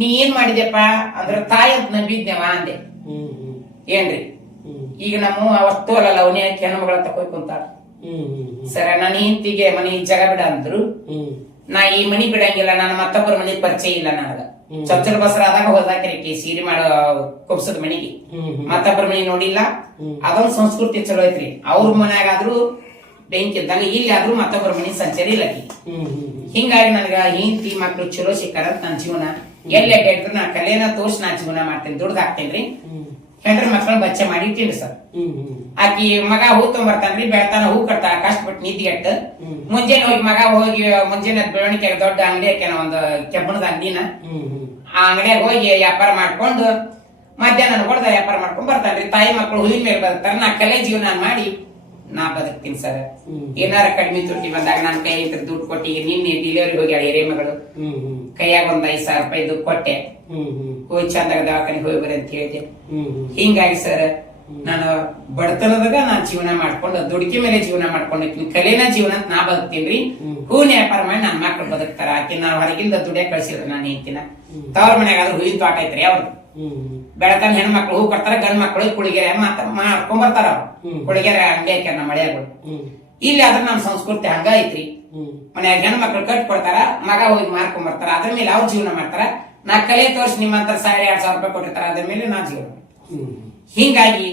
ನೀ ಏನ್ ಮಾಡಿದ್ಯಪ್ಪ? ಅಂದ್ರ ತಾಯಿ ಅಂತ ನಂಬಿದ್ನೇವ ಅಂದೆ. ಏನ್ರಿ? ಈಗ ನಮ್ಮ ಅವತ್ತು ಅಲ್ಲ ಅವನೇ ಹಾಕಿ ಮಗಳ ತಕೋಯ್ ಸರ, ನನ್ನ ಹಿಂತಿಗೆ ಮನಿ ಜಗ ಬಿಡ ಅಂದ್ರು. ನಾ ಈ ಮನಿ ಬಿಡಂಗಿಲ್ಲ, ನನ್ನ ಮತ್ತೊಬ್ಬರ ಮನಿ ಪರಿಚಯ ಇಲ್ಲ ನನಗ. ಚೊಚ್ಚಲ ಬಸರ ಆದಾಗ ಹೋದಾಕ್ರಿ ಸೀರೆ ಮಾಡೋ, ಕುಬ್ಸದ ಮನಿಗೆ. ಮತ್ತೊಬ್ಬರ ಮನಿ ನೋಡಿಲ್ಲ. ಅದೊಂದು ಸಂಸ್ಕೃತಿ ಚಲೋ ಐತ್ರಿ. ಅವ್ರ ಮನ್ಯಾಗಾದ್ರೂ ಬೆಂಕಿ ಇದ್ದಾಗ, ಇಲ್ಲಿ ಆದ್ರೂ ಮತ್ತೊಬ್ಬರ ಮನಿ ಸಂಚಾರಿ ಇಲ್ಲ ಹಿಂಗಾಗಿ ನನಗ ಹಿಂತಿ ಮಕ್ಳು ಚಲೋ ಸಿಕ್ಕಾರ ನನ್ನ ಜೀವನ. ಎಲ್ಲೇ ಕೇಳಿದ್ರು ನಾ ಕಲೆನ ತೋರ್ಸಿ ನಾ ಜೀವನ ಮಾಡ್ತೇನೆ, ದುಡ್ದು ಹಾಕ್ತೇನ್ರಿ. ಹೆಂಡ್ರ ಮಕ್ಕಳನ್ನ ಬಚ್ಚೆ ಮಾಡಿ ಇಟ್ಟಿಲ್ಲ ಸರ್. ಆಕಿ ಮಗ ಹೂ ತೊಗೊಂಬರ್ತಾನ್ರಿ ಬೆಳ್ತಾನ ಹೂ ಕಟ್ತಾಳ ಕಷ್ಟಪಟ್ಟು ನೀತಿ ಹ್ಮ್. ಮುಂಜಾನೆ ಹೋಗಿ ಮಗ ಹೋಗಿ ಮುಂಜಾನೆ ಬೆಳವಣಿಗೆ ದೊಡ್ಡ ಅಂಗಡಿ ಹಾಕ್ಯಾನ ಒಂದು ಕೆಬ್ಬಣದ ಅಂಗಡಿನ. ಆ ಅಂಗಡಿಯಾಗ ಹೋಗಿ ವ್ಯಾಪಾರ ಮಾಡ್ಕೊಂಡು ಮಧ್ಯಾಹ್ನ ಕೊಡ್ದ ವ್ಯಾಪಾರ ಮಾಡ್ಕೊಂಡ್ ಬರ್ತಾನ್ರಿ. ತಾಯಿ ಮಕ್ಕಳು ಹುಲಿ ಮೇಲೆ ಬರ್ತಾರ ನಾ ಕಲೆ ಜೀವನ ಮಾಡಿ ನಾ ಬದುಕ್ತೀನಿ ಸರ್. ಏನಾರ ಕಡಿಮೆ ತುಟ್ಟಿ ಬಂದಾಗ ನಾನು ಕೈ ಇದ್ರ ದುಡ್ಡು ಕೊಟ್ಟಿ ನಿನ್ನೆ ಡಿಲಿವರಿ ಹೋಗಿ ಹಿರೇ ಮಗಳು. ಕೈಯಾಗ ಒಂದ್ ಐದ್ ಸಾವಿರ ರೂಪಾಯಿದು ಕೊಟ್ಟೆ. ಹ್ಮ್ ಹ್ಮ್. ಹೋಗಿ ಚಂದಾಗ ದವಾಖಾನೆ ಹೋಗಿ ಬರ್ರಿ ಅಂತ ಹೇಳಿದೆ. ಹಿಂಗಾಗಿ ಸರ್ ನಾನು ಬಡತನದಾಗ ನಾನು ಜೀವನ ಮಾಡ್ಕೊಂಡು ದುಡ್ಕಿ ಮೇಲೆ ಜೀವನ ಮಾಡ್ಕೊಂಡಿರ್ತೀನಿ ಕಲೆನ ಜೀವನ ಅಂತ ನಾ ಬದುಕ್ತೀನಿ ರೀ. ಹೂವಿನ ವ್ಯಾಪಾರ ಮಾಡಿ ನನ್ನ ಮಕ್ಳು ಬದುಕ್ತಾರ. ಆಕೆ ನಾನು ಹೊರಗಿಂದ ದುಡಿಯ ಕಳ್ಸಿದ್ರೆ ನಾನು ಹೇಳ್ತೀನ ತವ್ರ ಮನ್ಯಾಗ ಹೂವಿನ ತೋಟ ಐತ್ರಿ ಅವ್ರು ಬೆಳತನ ಹೆಣ್ಮಕ್ಳು ಹೂ ಕೊಡ್ತಾರ ಗಂಡ್ ಮಕ್ಳು ಕುಳಿಗೆರೆ ಮಾತ ಮಾಡ್ಕೊಂಡ್ ಬರ್ತಾರ. ಕುಳಿಗೆರೆ ಹಂಗೆ ನಮ್ಮ ಮಳೆಯಾಗಳು. ಇಲ್ಲಿ ಆದ್ರೆ ನಮ್ಮ ಸಂಸ್ಕೃತಿ ಹಂಗ ಐತ್ರಿ. ಮನೆ ಮನ್ಯಾಗ ಹೆಣ್ಣು ಮಕ್ಳು ಕಟ್ ಕೊಡ್ತಾರ ಮಗ ಹೋಗಿ ಮಾರ್ಕೊಂಡ್ ಬರ್ತಾರ ಅದ್ರ ಮೇಲೆ ಅವ್ರ ಜೀವನ ಮಾಡ್ತಾರ. ನಾ ಕಲೆ ತೋರ್ಸಿ ನಿಮ್ಮಂತರ ಸಾವಿರ ಎರಡ್ ಸಾವಿರ ರೂಪಾಯಿ ಕೊಟ್ಟಿರ್ತಾರ ಅದ್ರ ಮೇಲೆ ನಾ ಜೀವನ ಹಿಂಗಾಗಿ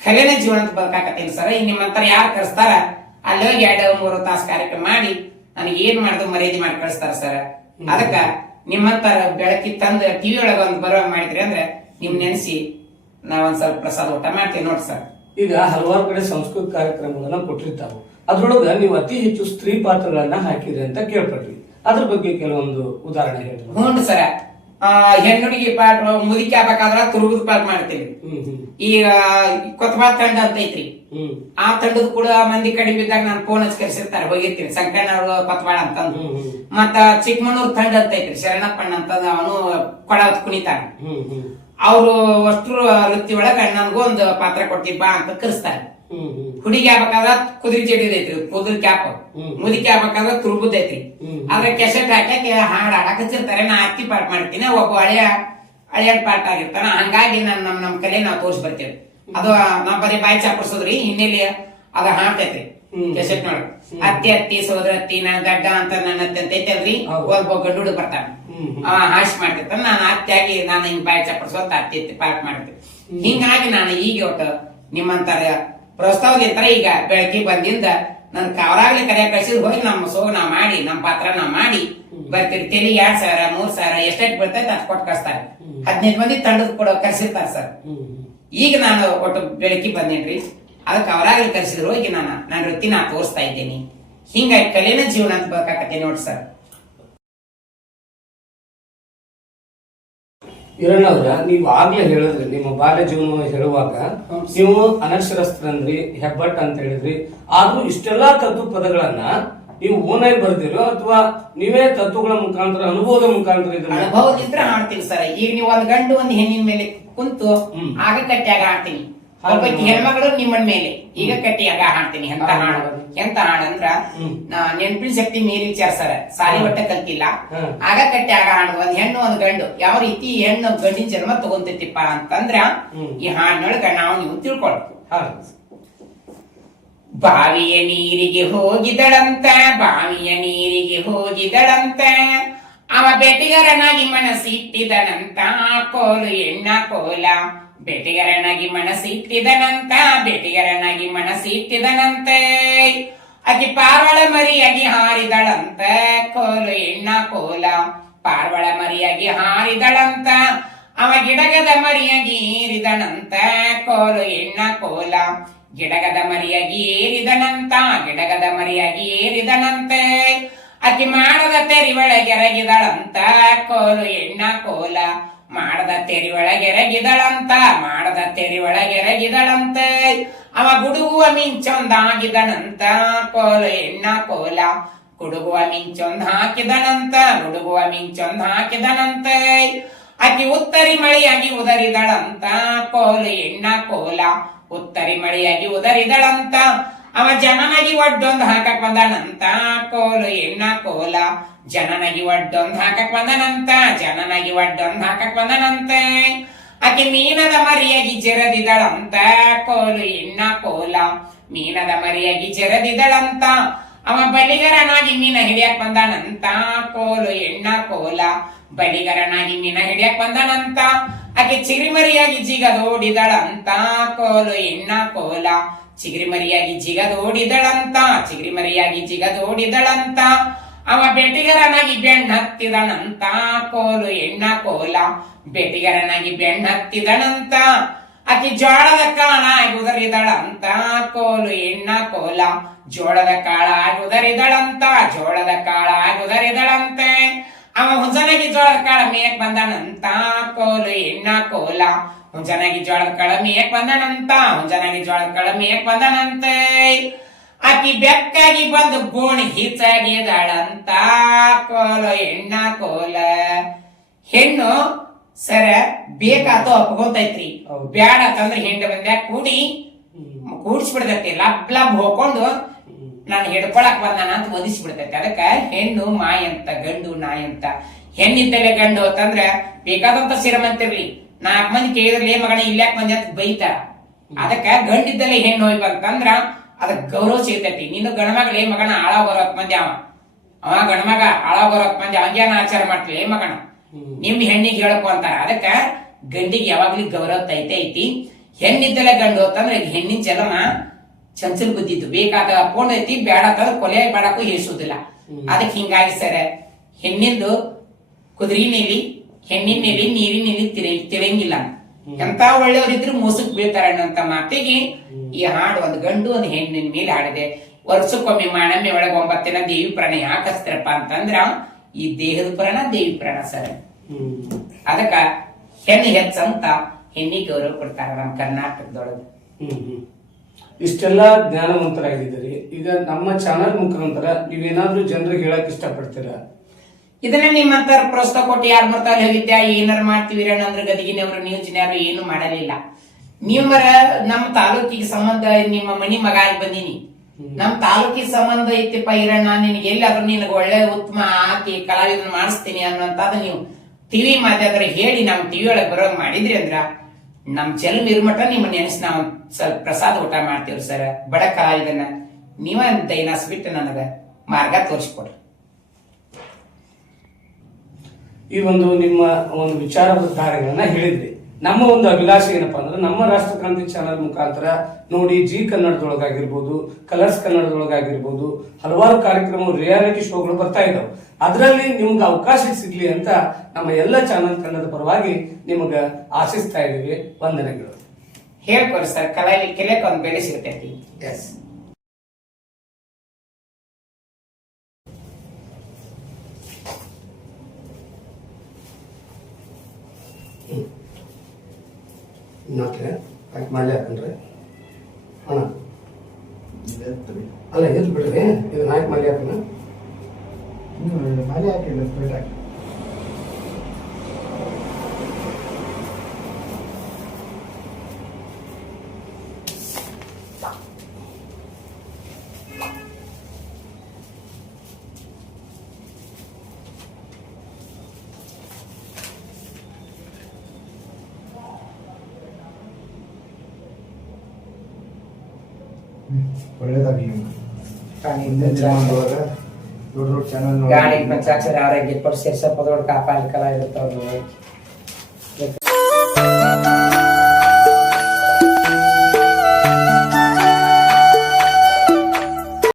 ಕಲೆನೇ ಜೀವನ ಅಂತ ಬದುಕಾಕತ್ತೀನಿ ಸರ್. ಈಗ ನಿಮ್ಮಂತರ ಯಾರು ಕರೆಸ್ತಾರ? ಅಲ್ಲಿ ಹೋಗಿ ಎರಡು ಮೂರು ತಾಸು ಕಾರ್ಯಕ್ರಮ ಮಾಡಿ ನನಗೆ ಏನ್ ಮಾಡ್ದು ಮರ್ಯಾದೆ ಮಾಡಿ ಕಳಿಸ್ತಾರ ಸರ್. ಅದಕ್ಕ ನಿಮ್ಮಂತರ ಬೆಳಕಿ ತಂದು ಟಿವಿ ಒಳಗ ಒಂದು ಬರೋ ಮಾಡಿದ್ರಿ ಅಂದ್ರೆ ನಿಮ್ ನೆನೆಸಿ ನಾವೊಂದ್ ಸ್ವಲ್ಪ ಪ್ರಸಾದ ಊಟ ಮಾಡ್ತೀವಿ ನೋಡಿ ಸರ್. ಈಗ ಹಲವಾರು ಕಡೆ ಸಂಸ್ಕೃತ ಕಾರ್ಯಕ್ರಮಗಳನ್ನ ಕೊಟ್ಟಿರ್ತಾವೆ. ಅದ್ರೊಳಗ ನೀವು ಅತಿ ಹೆಚ್ಚು ಸ್ತ್ರೀ ಪಾತ್ರಗಳನ್ನ ಹಾಕಿದ್ರಿ ಅಂತ ಕೇಳ್ಪಟ್ರಿ ಅದ್ರ ಬಗ್ಗೆ ಕೆಲವೊಂದು ಉದಾಹರಣೆ ಹೇಳಿ ಹ್ಞೂ ಸರ. ಹೆಣ್ಣುಡಿಗೆ ಪಾಠ ಮುದುಕಿ ಆಗ್ಬೇಕಾದ್ರ ತುರುಗದ ಪಾಠ ಮಾಡ್ತೀವಿ ಈ ಕೊತ್ತಬಾ ತಂಡ ಅಂತ ಐತ್ರಿ. ಆ ತಂಡದ ಕೂಡ ಮಂದಿ ಕಡಿಮೆ ಇದ್ದಾಗ ನಾನು ಫೋನ್ ಹಚ್ಕರಿಸಿರ್ತಾರೆ ಹೋಗಿರ್ತೀನಿ. ಸಂಕಣ್ಣ ಅವ್ರ ಕೊತ್ವಾಳ ಅಂತಂದು ಮತ್ತ ಚಿಕ್ಕಮಣ್ಣೂರ್ ತಂಡ ಅಂತ ಐತ್ರಿ. ಶರಣಪ್ಪಣ್ಣ ಅಂತಂದ ಅವನು ಕೊಡ ಕುಣಿತಾನೆ. ಅವರು ಅಷ್ಟ್ರು ವೃತ್ತಿ ಒಳಗ ನನಗೂ ಒಂದು ಪಾತ್ರ ಕೊಡ್ತೀವಿ ಬಾ ಅಂತ ಕರೆಸ್ತಾರೆ. ಹುಡುಗಿ ಆಗ್ಬೇಕಾದ್ರ ಕುದುರೆ ಚಟಿ ಐತ್ರಿ ಕುದುರೆ ಕ್ಯಾಪ್. ಮುದುಕಿ ಆಗ್ಬೇಕಾದ್ರ ತುರುಬುದ್ ಐತ್ರಿ. ಅದ್ರ ಕೆಸೆಟ್ ಹಾಕಿ ಹಾಡ್ ಹಾಡಕ್ ಹಚ್ಚಿರ್ತಾರೆ ನಾ ಅತ್ತಿ ಪಾಠ ಮಾಡ್ತೀನಿ ಒಬ್ಬ ಹಳೆಯ ಹಳೆಯ ಪಾಠ ಆಗಿರ್ತಾನ ಹಂಗಾಗಿ ನಾನ್ ನಮ್ ನಮ್ ಕಲೆ ನಾವ್ ತೋರ್ಸ್ ಬರ್ತೇವೆ. ಅದು ನಾವ್ ಬರೀ ಬಾಯಿ ಚಾಪರ್ಸೋದ್ರಿ ಹಿನ್ನೆಲೆ ಅದ ಹಾಡ್ತೈತ್ರಿ. ಕೆಸೆಟ್ ನೋಡ್ರಿ ಅತ್ತಿ ಅತ್ತಿ ಸೋದ್ರ ಅತ್ತಿ ನನ್ ಗಡ್ಡ ಅಂತ ನನ್ನ ಅತ್ತಿ ಅಂತ ಐತಲ್ರಿ ಹೌದು. ಒಬ್ಬ ಗಡ್ಡ ಹುಡುಗ ಬರ್ತಾನ. ಅವ ಹಾಶ್ ಮಾಡ್ತಿರ್ತಾನ ನಾನು ಅತ್ತಿಯಾಗಿ ನಾನು ಹಿಂಗ್ ಬಾಯಿ ಚಾಪರ್ಸೋತ ಅತ್ತಿ ಅತ್ತಿ ಪಾಠ ಮಾಡ್ತೀನಿ ಹಿಂಗಾಗಿ ನಾನು ಈಗ ಒಟ್ಟು ನಿಮ್ಮಂತರ ಪ್ರಸ್ತಾವದಿಂದ ಈಗ ಬೆಳಕಿ ಬಂದಿಂದ ನನ್ ಕವರಾಗ್ಲಿ ಕರೆಯ ಕಳ್ಸಿದ್ ಹೋಗಿ ನಮ್ಮ ಸೋಗ ನಾ ಮಾಡಿ ನಮ್ಮ ಪಾತ್ರ ನಾ ಮಾಡಿ ಬರ್ತೀರಿ. ತೆಲಿ ಎರಡ್ ಸಾವಿರ ಮೂರ್ ಸಾವಿರ ಎಷ್ಟೆಷ್ಟು ಬರ್ತೈತೆ ಅದ್ ಕೊಟ್ಟು ಕಳಿಸ್ತಾರೆ. ಹದಿನೈದು ಮಂದಿ ತಂಡದ ಕೂಡ ಕರ್ಸಿರ್ತಾರೆ ಸರ್. ಈಗ ನಾನು ಒಟ್ಟು ಬೆಳಕಿ ಬಂದೇನ್ರಿ? ಅದಕ್ಕೆ ಅವರಾಗ್ಲಿ ಕರ್ಸಿದ್ರು ಹೋಗಿ ನಾನು ನನ್ನ ವೃತ್ತಿ ನಾ ತೋರಿಸ್ತಾ ಇದ್ದೀನಿ. ಹಿಂಗಾಗಿ ಕಲೆನ ಜೀವನ ಅಂತ ಬದುಕಾಕತ್ತೀನಿ ನೋಡಿ ಸರ್. ಇರಣವ್ರ ನೀವು ಆಗ್ಲೇ ಹೇಳಿದ್ರಿ ನಿಮ್ಮ ಬಾಲ್ಯ ಜೀವನ ಹೇಳುವಾಗ. ನೀವು ಅನಕ್ಷರಸ್ಥರಂದ್ರಿ ಹೆಬ್ಬಟ್ ಅಂತ ಹೇಳಿದ್ರಿ ಆದ್ರೂ ಇಷ್ಟೆಲ್ಲಾ ತತ್ವ ಪದಗಳನ್ನ ನೀವು ಓನಾಗಿ ಬರ್ದಿರೋ ಅಥವಾ ನೀವೇ ತತ್ವಗಳ ಮುಖಾಂತರ ಅನುಭವದ ಮುಖಾಂತರ ಅನುಭವದಿದ್ರೆ ಹಾಡ್ತೀನಿ ಸರ್ ಈಗ ನೀವು ಒಂದ್ ಗಂಡು ಒಂದ್ ಹೆಣ್ಣಿನ ಮೇಲೆ ಕುಂತು. ಆಗ ಕಟ್ಟಿಯಾಗ ಆಡ್ತೀನಿ ಹೆಣ್ಮಗಳು ನಿಮ್ಮನ್ ಮೇಲೆ ಈಗ ಕಟ್ಟಿಯಾಗ ಹಾಡ್ತೀನಿ ಅಂತ ಹಾಡು. ಎಂತ ಹಾಡಂದ್ರ ನೆನ್ಪಿನ ಶಕ್ತಿ ಮೀರಿ ವಿಚಾರ ಸರ್ ಸಾಲಿ ಹ್ಮ್. ಕಲ್ತಿಲ್ಲ ಆಗ ಕಟ್ಟೆ ಆಗ ಹಾಡು ಒಂದ್ ಹೆಣ್ಣು ಒಂದ್ ಗಂಡು. ಯಾವ ರೀತಿ ಹೆಣ್ಣು ಗಂಡಿನ ಜನ್ಮ ತಗೊಂತೈತಿಪ್ಪ ಅಂತಂದ್ರ ಈ ಹಾಡಿನೊಳಗ ನಾವು ನೀವು ಹಾಡು. ಬಾವಿಯ ನೀರಿಗೆ ಹೋಗಿದಳಂತ ಬಾವಿಯ ನೀರಿಗೆ ಹೋಗಿದಳಂತ. ಅವ ಬೆಟ್ಟಿಗರನಾಗಿ ಮನಸ್ಸಿಟ್ಟಿದನಂತ ಕೋಲು ಎಣ್ಣ ಕೋಲ. ಬೆಟ್ಟಿಗರನಾಗಿ ಮನಸ್ಸಿಟ್ಟಿದನಂತ ಬೇಟೆಗರನಾಗಿ ಮನಸ್ಸಿಟ್ಟಿದನಂತೆ ಅಕಿ ಪಾರ್ವಳ ಮರಿಯಾಗಿ ಹಾರಿದಳಂತ, ಕೋಲು ಎಣ್ಣ ಕೋಲ ಪಾರ್ವಳ ಮರಿಯಾಗಿ ಹಾರಿದಳಂತ, ಅವ ಗಿಡಗದ ಮರಿಯಾಗಿ ಏರಿದನಂತ ಕೋಲು ಎಣ್ಣ ಕೋಲ ಗಿಡಗದ ಮರಿಯಾಗಿ ಏರಿದನಂತ ಗಿಡಗದ ಮರಿಯಾಗಿ ಏರಿದನಂತೆ ಅಕಿ ಮಾಡದ ತೆರಿ ಒಳಗೆರಗಿದಳಂತ ಕೋಲು ಎಣ್ಣ ಕೋಲ ಮಾಡದ ತೆರಿ ಒಳಗೆರಗಿದಳಂತ ಮಾಡದ ತೆರಿ ಒಳಗೆರಗಿದಳಂತೆ ಅವ ಗುಡುಗುವ ಮಿಂಚೊಂದಾಗಿದನಂತ ಕೋಲ ಎಣ್ಣ ಕೋಲ ಗುಡುಗುವ ಮಿಂಚೊಂದ್ ಹಾಕಿದನಂತ ಗುಡುಗುವ ಮಿಂಚೊಂದ್ ಹಾಕಿದನಂತೆ ಅಕಿ ಉತ್ತರಿ ಮಳೆಯಾಗಿ ಉದರಿದಳಂತ ಕೋಲು ಎಣ್ಣ ಕೋಲ ಉತ್ತರಿ ಮಳೆಯಾಗಿ ಉದರಿದಳಂತ ಅವ ಜನನಗಿ ಒಡ್ಡೊಂದ್ ಹಾಕಕ್ ಬಂದನಂತ, ಕೋಲು ಎಣ್ಣ ಕೋಲ, ಜನನಗಿ ಒಡ್ಡೊಂದ್ ಹಾಕಕ್ ಬಂದನಂತ, ಜನನಗಿ ಒಡ್ಡೊಂದ್ ಹಾಕಕ್ ಬಂದನಂತೆ. ಆಕೆ ಮೀನದ ಮರಿಯಾಗಿ ಜರದಿದಳಂತ, ಕೋಲು ಎಣ್ಣ ಕೋಲ ಮೀನದ ಮರಿಯಾಗಿ ಜರದಿದಳಂತ. ಅವ ಬಲಿಗರನಾಗಿ ಮೀನ ಹಿಡಿಯಕ್ ಬಂದನಂತ, ಕೋಲು ಎಣ್ಣ ಕೋಲ ಬಲಿಗರನಾಗಿ ಮೀನ ಹಿಡಿಯಕ್ ಬಂದನಂತ. ಆಕೆ ಚಿರಿಮರಿಯಾಗಿ ಜಿಗದೋಡಿದಳಂತ, ಕೋಲು ಎಣ್ಣ ಕೋಲ ಚಿಗಿರಿಮರಿಯಾಗಿ ಜಿಗದೋಡಿದಳಂತ ಚಿಗಿರಿಮರಿಯಾಗಿ ಜಿಗದೋಡಿದಳಂತ. ಅವ ಬೆಟ್ಟಿಗರನಾಗಿ ಬೆಣ್ಣತ್ತಿದಳಂತ, ಕೋಲು ಎಣ್ಣ ಕೋಲ ಬೆಟ್ಟಿಗರನಾಗಿ ಬೆಣ್ಣತ್ತಿದಳಂತ. ಆಕೆ ಜೋಳದ ಕಾಳ ಉದರಿದಳಂತ ಕೋಲು ಎಣ್ಣ ಕೋಲ ಜೋಳದ ಕಾಳ ಉದರಿದಳಂತ ಜೋಳದ ಕಾಳ ಉದರಿದಳಂತೆ ಅವ ಹುಂಜನಗಿ ಜೋಳದ ಕಾಳ ಮೇಕ್ ಬಂದನಂತ, ಕೋಲು ಎಣ್ಣ ಕೋಲ ಹುಂಜನಗಿ ಜೋಳದ ಕಳಮಿ ಏಕ್ ಬಂದನಂತ ಹುಂಚನಾಗಿ ಜೋಳದ ಕಳಮಿ ಏಕ್ ಬಂದನಂತೆ. ಆಕಿ ಬೆಕ್ಕಾಗಿ ಬಂದು ಗೋಣಿ ಹಿಚ್ಚಾಗಿದಳಂತ ಕೋಲ ಹೆಣ್ಣ ಕೋಲ. ಹೆಣ್ಣು ಸರ ಬೇಕಾತು ಅಪ್ಕೋತೈತ್ರಿ. ಬ್ಯಾಡ ಅಂತಂದ್ರೆ ಹೆಂಡ ಬಂದ ಕೂಡಿ. ಕೂಡಿಸ್ಬಿಡ್ತೈತಿ ಲಬ್ ಲಬ್ ಹೋಕೊಂಡು ನಾನು ಹಿಡ್ಕೊಳಕ್ ಬಂದಾನ ಅಂತ ಒದಿಸ್ಬಿಡ್ತೈತಿ ಅದಕ್ಕ ಹೆಣ್ಣು ಮಾಯಂತ ಗಂಡು ನಾಯಂತ. ಅಂತ ಹೆಣ್ಣಿದ್ದಲೆ ಗಂಡು ಅಂತಂದ್ರ ಬೇಕಾದಂತ ಶ್ರೀಮಂತಿರ್ಲಿ ನಾಲ್ಕ್ ಮಂದಿ ಕೇಳಿದ್ರೆ ಲೇ ಮಗಣ ಇಲ್ಲಾಕ್ ಮಂದಿ ಅಂತ ಬೈತಾರ ಅದಕ್ಕ ಗಂಡಿದ್ದಲ್ಲಿ ಹೆಣ್ಣು ಹೋಗ್ಬೇಕಂದ್ರ ಅದಕ್ ಗೌರವ ಸಿಗ್ತೈತಿ. ನಿನ್ನ ಗಣಮಗಳ ಲೇ ಮಗನ ಆಳ ಬರೋತ್ ಮಂದಿ ಅವ. ಅವ ಗಣಮಗ ಆಳ ಬರೋತ್ ಮಂದಿ ಅವಂಗೇನ ಆಚಾರ ಮಾಡ್ತೀವಿ ಲೇ ಮಗನ? ನಿಮ್ ಹೆಣ್ಣಿಗೆ ಹೇಳಕ್ ಅಂತಾರ. ಅದಕ್ಕ ಗಂಡಿಗೆ ಯಾವಾಗ್ಲಿ ಗೌರವ ತೈತೆ ಐತಿ. ಹೆಣ್ಣಿದ್ದಲೇ ಗಂಡು ಅಂತಂದ್ರೆ ಈಗ ಹೆಣ್ಣಿನ ಚಲನ ಚಂಚಲ್ ಬುದ್ದಿತ್ತು ಬೇಕಾದ ಫೋನ್ ಐತಿ ಬೇಡ ತರ ಕೊಲೆ ಬೇಡಕ್ಕೂ ಹೇಸುದಿಲ್ಲ ಅದಕ್ಕೆ ಹಿಂಗಾಗಿ ಸರ ಹೆಣ್ಣಿಂದು ಕುದುರಿ ನೀಲಿ ಹೆಣ್ಣಿನ ನೀರಿನಲ್ಲಿ ತಿಳಿಯಂಗಿಲ್ಲ ಎಂತ ಒಳ್ಳೆಯವರಿದ್ರು ಮೋಸಕ್ ಬೀಳ್ತಾರ ಅನ್ನೋಂತ ಮಾತಿಗೆ ಈ ಹಾಡು ಒಂದು ಗಂಡು ಒಂದು ಹೆಣ್ಣಿನ ಮೇಲೆ ಹಾಡಿದೆ. ವರ್ಷಕ್ಕೊಮ್ಮೆ ಮಾಣಮ್ಮೆ ಒಳಗೆ ಒಂಬತ್ತಿನ ದೇವಿ ಪ್ರಾಣ ಯಾಕೆ ಹಚ್ತಾರಪ್ಪ ಅಂತಂದ್ರ ಈ ದೇಹದ ಪ್ರಾಣ ದೇವಿ ಪ್ರಾಣ ಸರ್. ಹ್ಮ್. ಅದಕ್ಕ ಹೆಣ್ಣು ಹೆಚ್ಚಂತ ಹೆಣ್ಣಿಗೆ ಗೌರವ ಕೊಡ್ತಾರ ನಮ್ಮ ಕರ್ನಾಟಕದೊಳಗೆ. ಹ್ಮ್ ಹ್ಮ್. ಇಷ್ಟೆಲ್ಲ ಜ್ಞಾನವಂತರಾಗಿದ್ದೀರಿ. ಈಗ ನಮ್ಮ ಚಾನಲ್ ಮುಖಾಂತರ ನೀವೇನಾದ್ರೂ ಜನರಿಗೆ ಹೇಳಕ್ ಇಷ್ಟಪಡ್ತೀರಾ? ಇದನ್ನ ನಿಮ್ಮಂತರ ಪ್ರೋತ್ಸಾಹ ಕೊಟ್ಟು ಯಾರು ಬರ್ತಾರೆ ಹೋಗಿದ್ದೆ ಏನಾರ ಮಾಡ್ತೀವಿ ಅಂದ್ರೆ ಗದಗಿನವರು ಜನರು ಏನು ಮಾಡಲಿಲ್ಲ. ನಿಮ್ಮರ ನಮ್ಮ ತಾಲೂಕಿಗೆ ಸಂಬಂಧ ನಿಮ್ಮ ಮನಿ ಮಗ ಆಗಿ ಬಂದೀನಿ. ನಮ್ಮ ತಾಲೂಕಿಗೆ ಸಂಬಂಧ ಐತಿಪ್ಪ ಇರಣ್ಣ ನಿನಗೆ ಎಲ್ಲಾದ್ರೂ ನಿನಗೆ ಒಳ್ಳೆ ಉತ್ತಮ ಹಾಕಿ ಕಲಾವಿದ ಮಾಡಿಸ್ತೀನಿ ಅನ್ನೋಂಥದ್ದು ನೀವು ಟಿವಿ ಮಾತಾದ್ರೆ ಹೇಳಿ ನಮ್ಮ ಟಿವಿ ಒಳಗೆ ಬರೋ ಮಾಡಿದ್ರಿ ಅಂದ್ರ ನಮ್ ಚೆಲ್ ನಿರ್ಮಟ ನಿಮ್ಮ ನೆನೆಸಿ ನಾವು ಸ್ವಲ್ಪ ಪ್ರಸಾದ ಊಟ ಮಾಡ್ತೀವ್ರಿ ಸರ್. ಬಡ ಕಲಾವಿದನ ನೀವ ದೈನಾಸ್ಬಿಟ್ಟು ನನಗ ಮಾರ್ಗ ತೋರಿಸ್ಕೊಡ್ರಿ. ಈ ಒಂದು ನಿಮ್ಮ ಒಂದು ವಿಚಾರದ ಧಾರೆಗಳನ್ನ ಹೇಳಿದ್ರಿ. ನಮ್ಮ ಒಂದು ಅಭಿಲಾಷೆ ಏನಪ್ಪಾ ಅಂದ್ರೆ ನಮ್ಮ ರಾಷ್ಟ್ರಕ್ರಾಂತಿ ಚಾನಲ್ ಮುಖಾಂತರ ನೋಡಿ ಜಿ ಕನ್ನಡದೊಳಗಾಗಿರ್ಬೋದು ಕಲರ್ಸ್ ಕನ್ನಡದೊಳಗಾಗಿರ್ಬೋದು ಹಲವಾರು ಕಾರ್ಯಕ್ರಮ ರಿಯಾಲಿಟಿ ಶೋಗಳು ಬರ್ತಾ ಇದಾವೆ. ಅದರಲ್ಲಿ ನಿಮ್ಗೆ ಅವಕಾಶ ಸಿಗ್ಲಿ ಅಂತ ನಮ್ಮ ಎಲ್ಲ ಚಾನಲ್ ಕನ್ನಡದ ಪರವಾಗಿ ನಿಮಗೆ ಆಶಿಸ್ತಾ ಇದ್ದೀವಿ. ವಂದನೆಗಳು. ಹೇಳ್ಕೊಡಿ ಸರ್ ಕಲೆಯಲ್ಲಿ ಕೆಲಕ್ಕೆ ಒಂದು ಬೆಲೆ ಸಿಗ್ತೈತಿ. ಎಸ್ ನಾಲ್ಕೆ ಯಾಕೆ ಮಾಡಲಿ ಹಾಕಣ್ರಿ. ಅಣ್ಣ. ಅಲ್ಲ ಎದ್ದು ಬಿಡ್ರಿ. ಇದು ನಾಲ್ಕು ಮಾಲಿ ಹಾಕೋಣ ಮಾಲೆ ಹಾಕಿಲ್ಲ ಹಾಕಿ. ಮುಂದೆ ಮಾಡುವಾಗ ದೊಡ್ಡ ದೊಡ್ಡ ಚಾನಲ್ ಗಾಳಿ ಪಂಚಾಕ್ಷರ ಆರೋಗ್ಯ ಪಡಿಸಿ ಪದೋಡ್ ಕಾಪಾಡಿ ಕಲಾ ಇರುತ್ತವ್ರು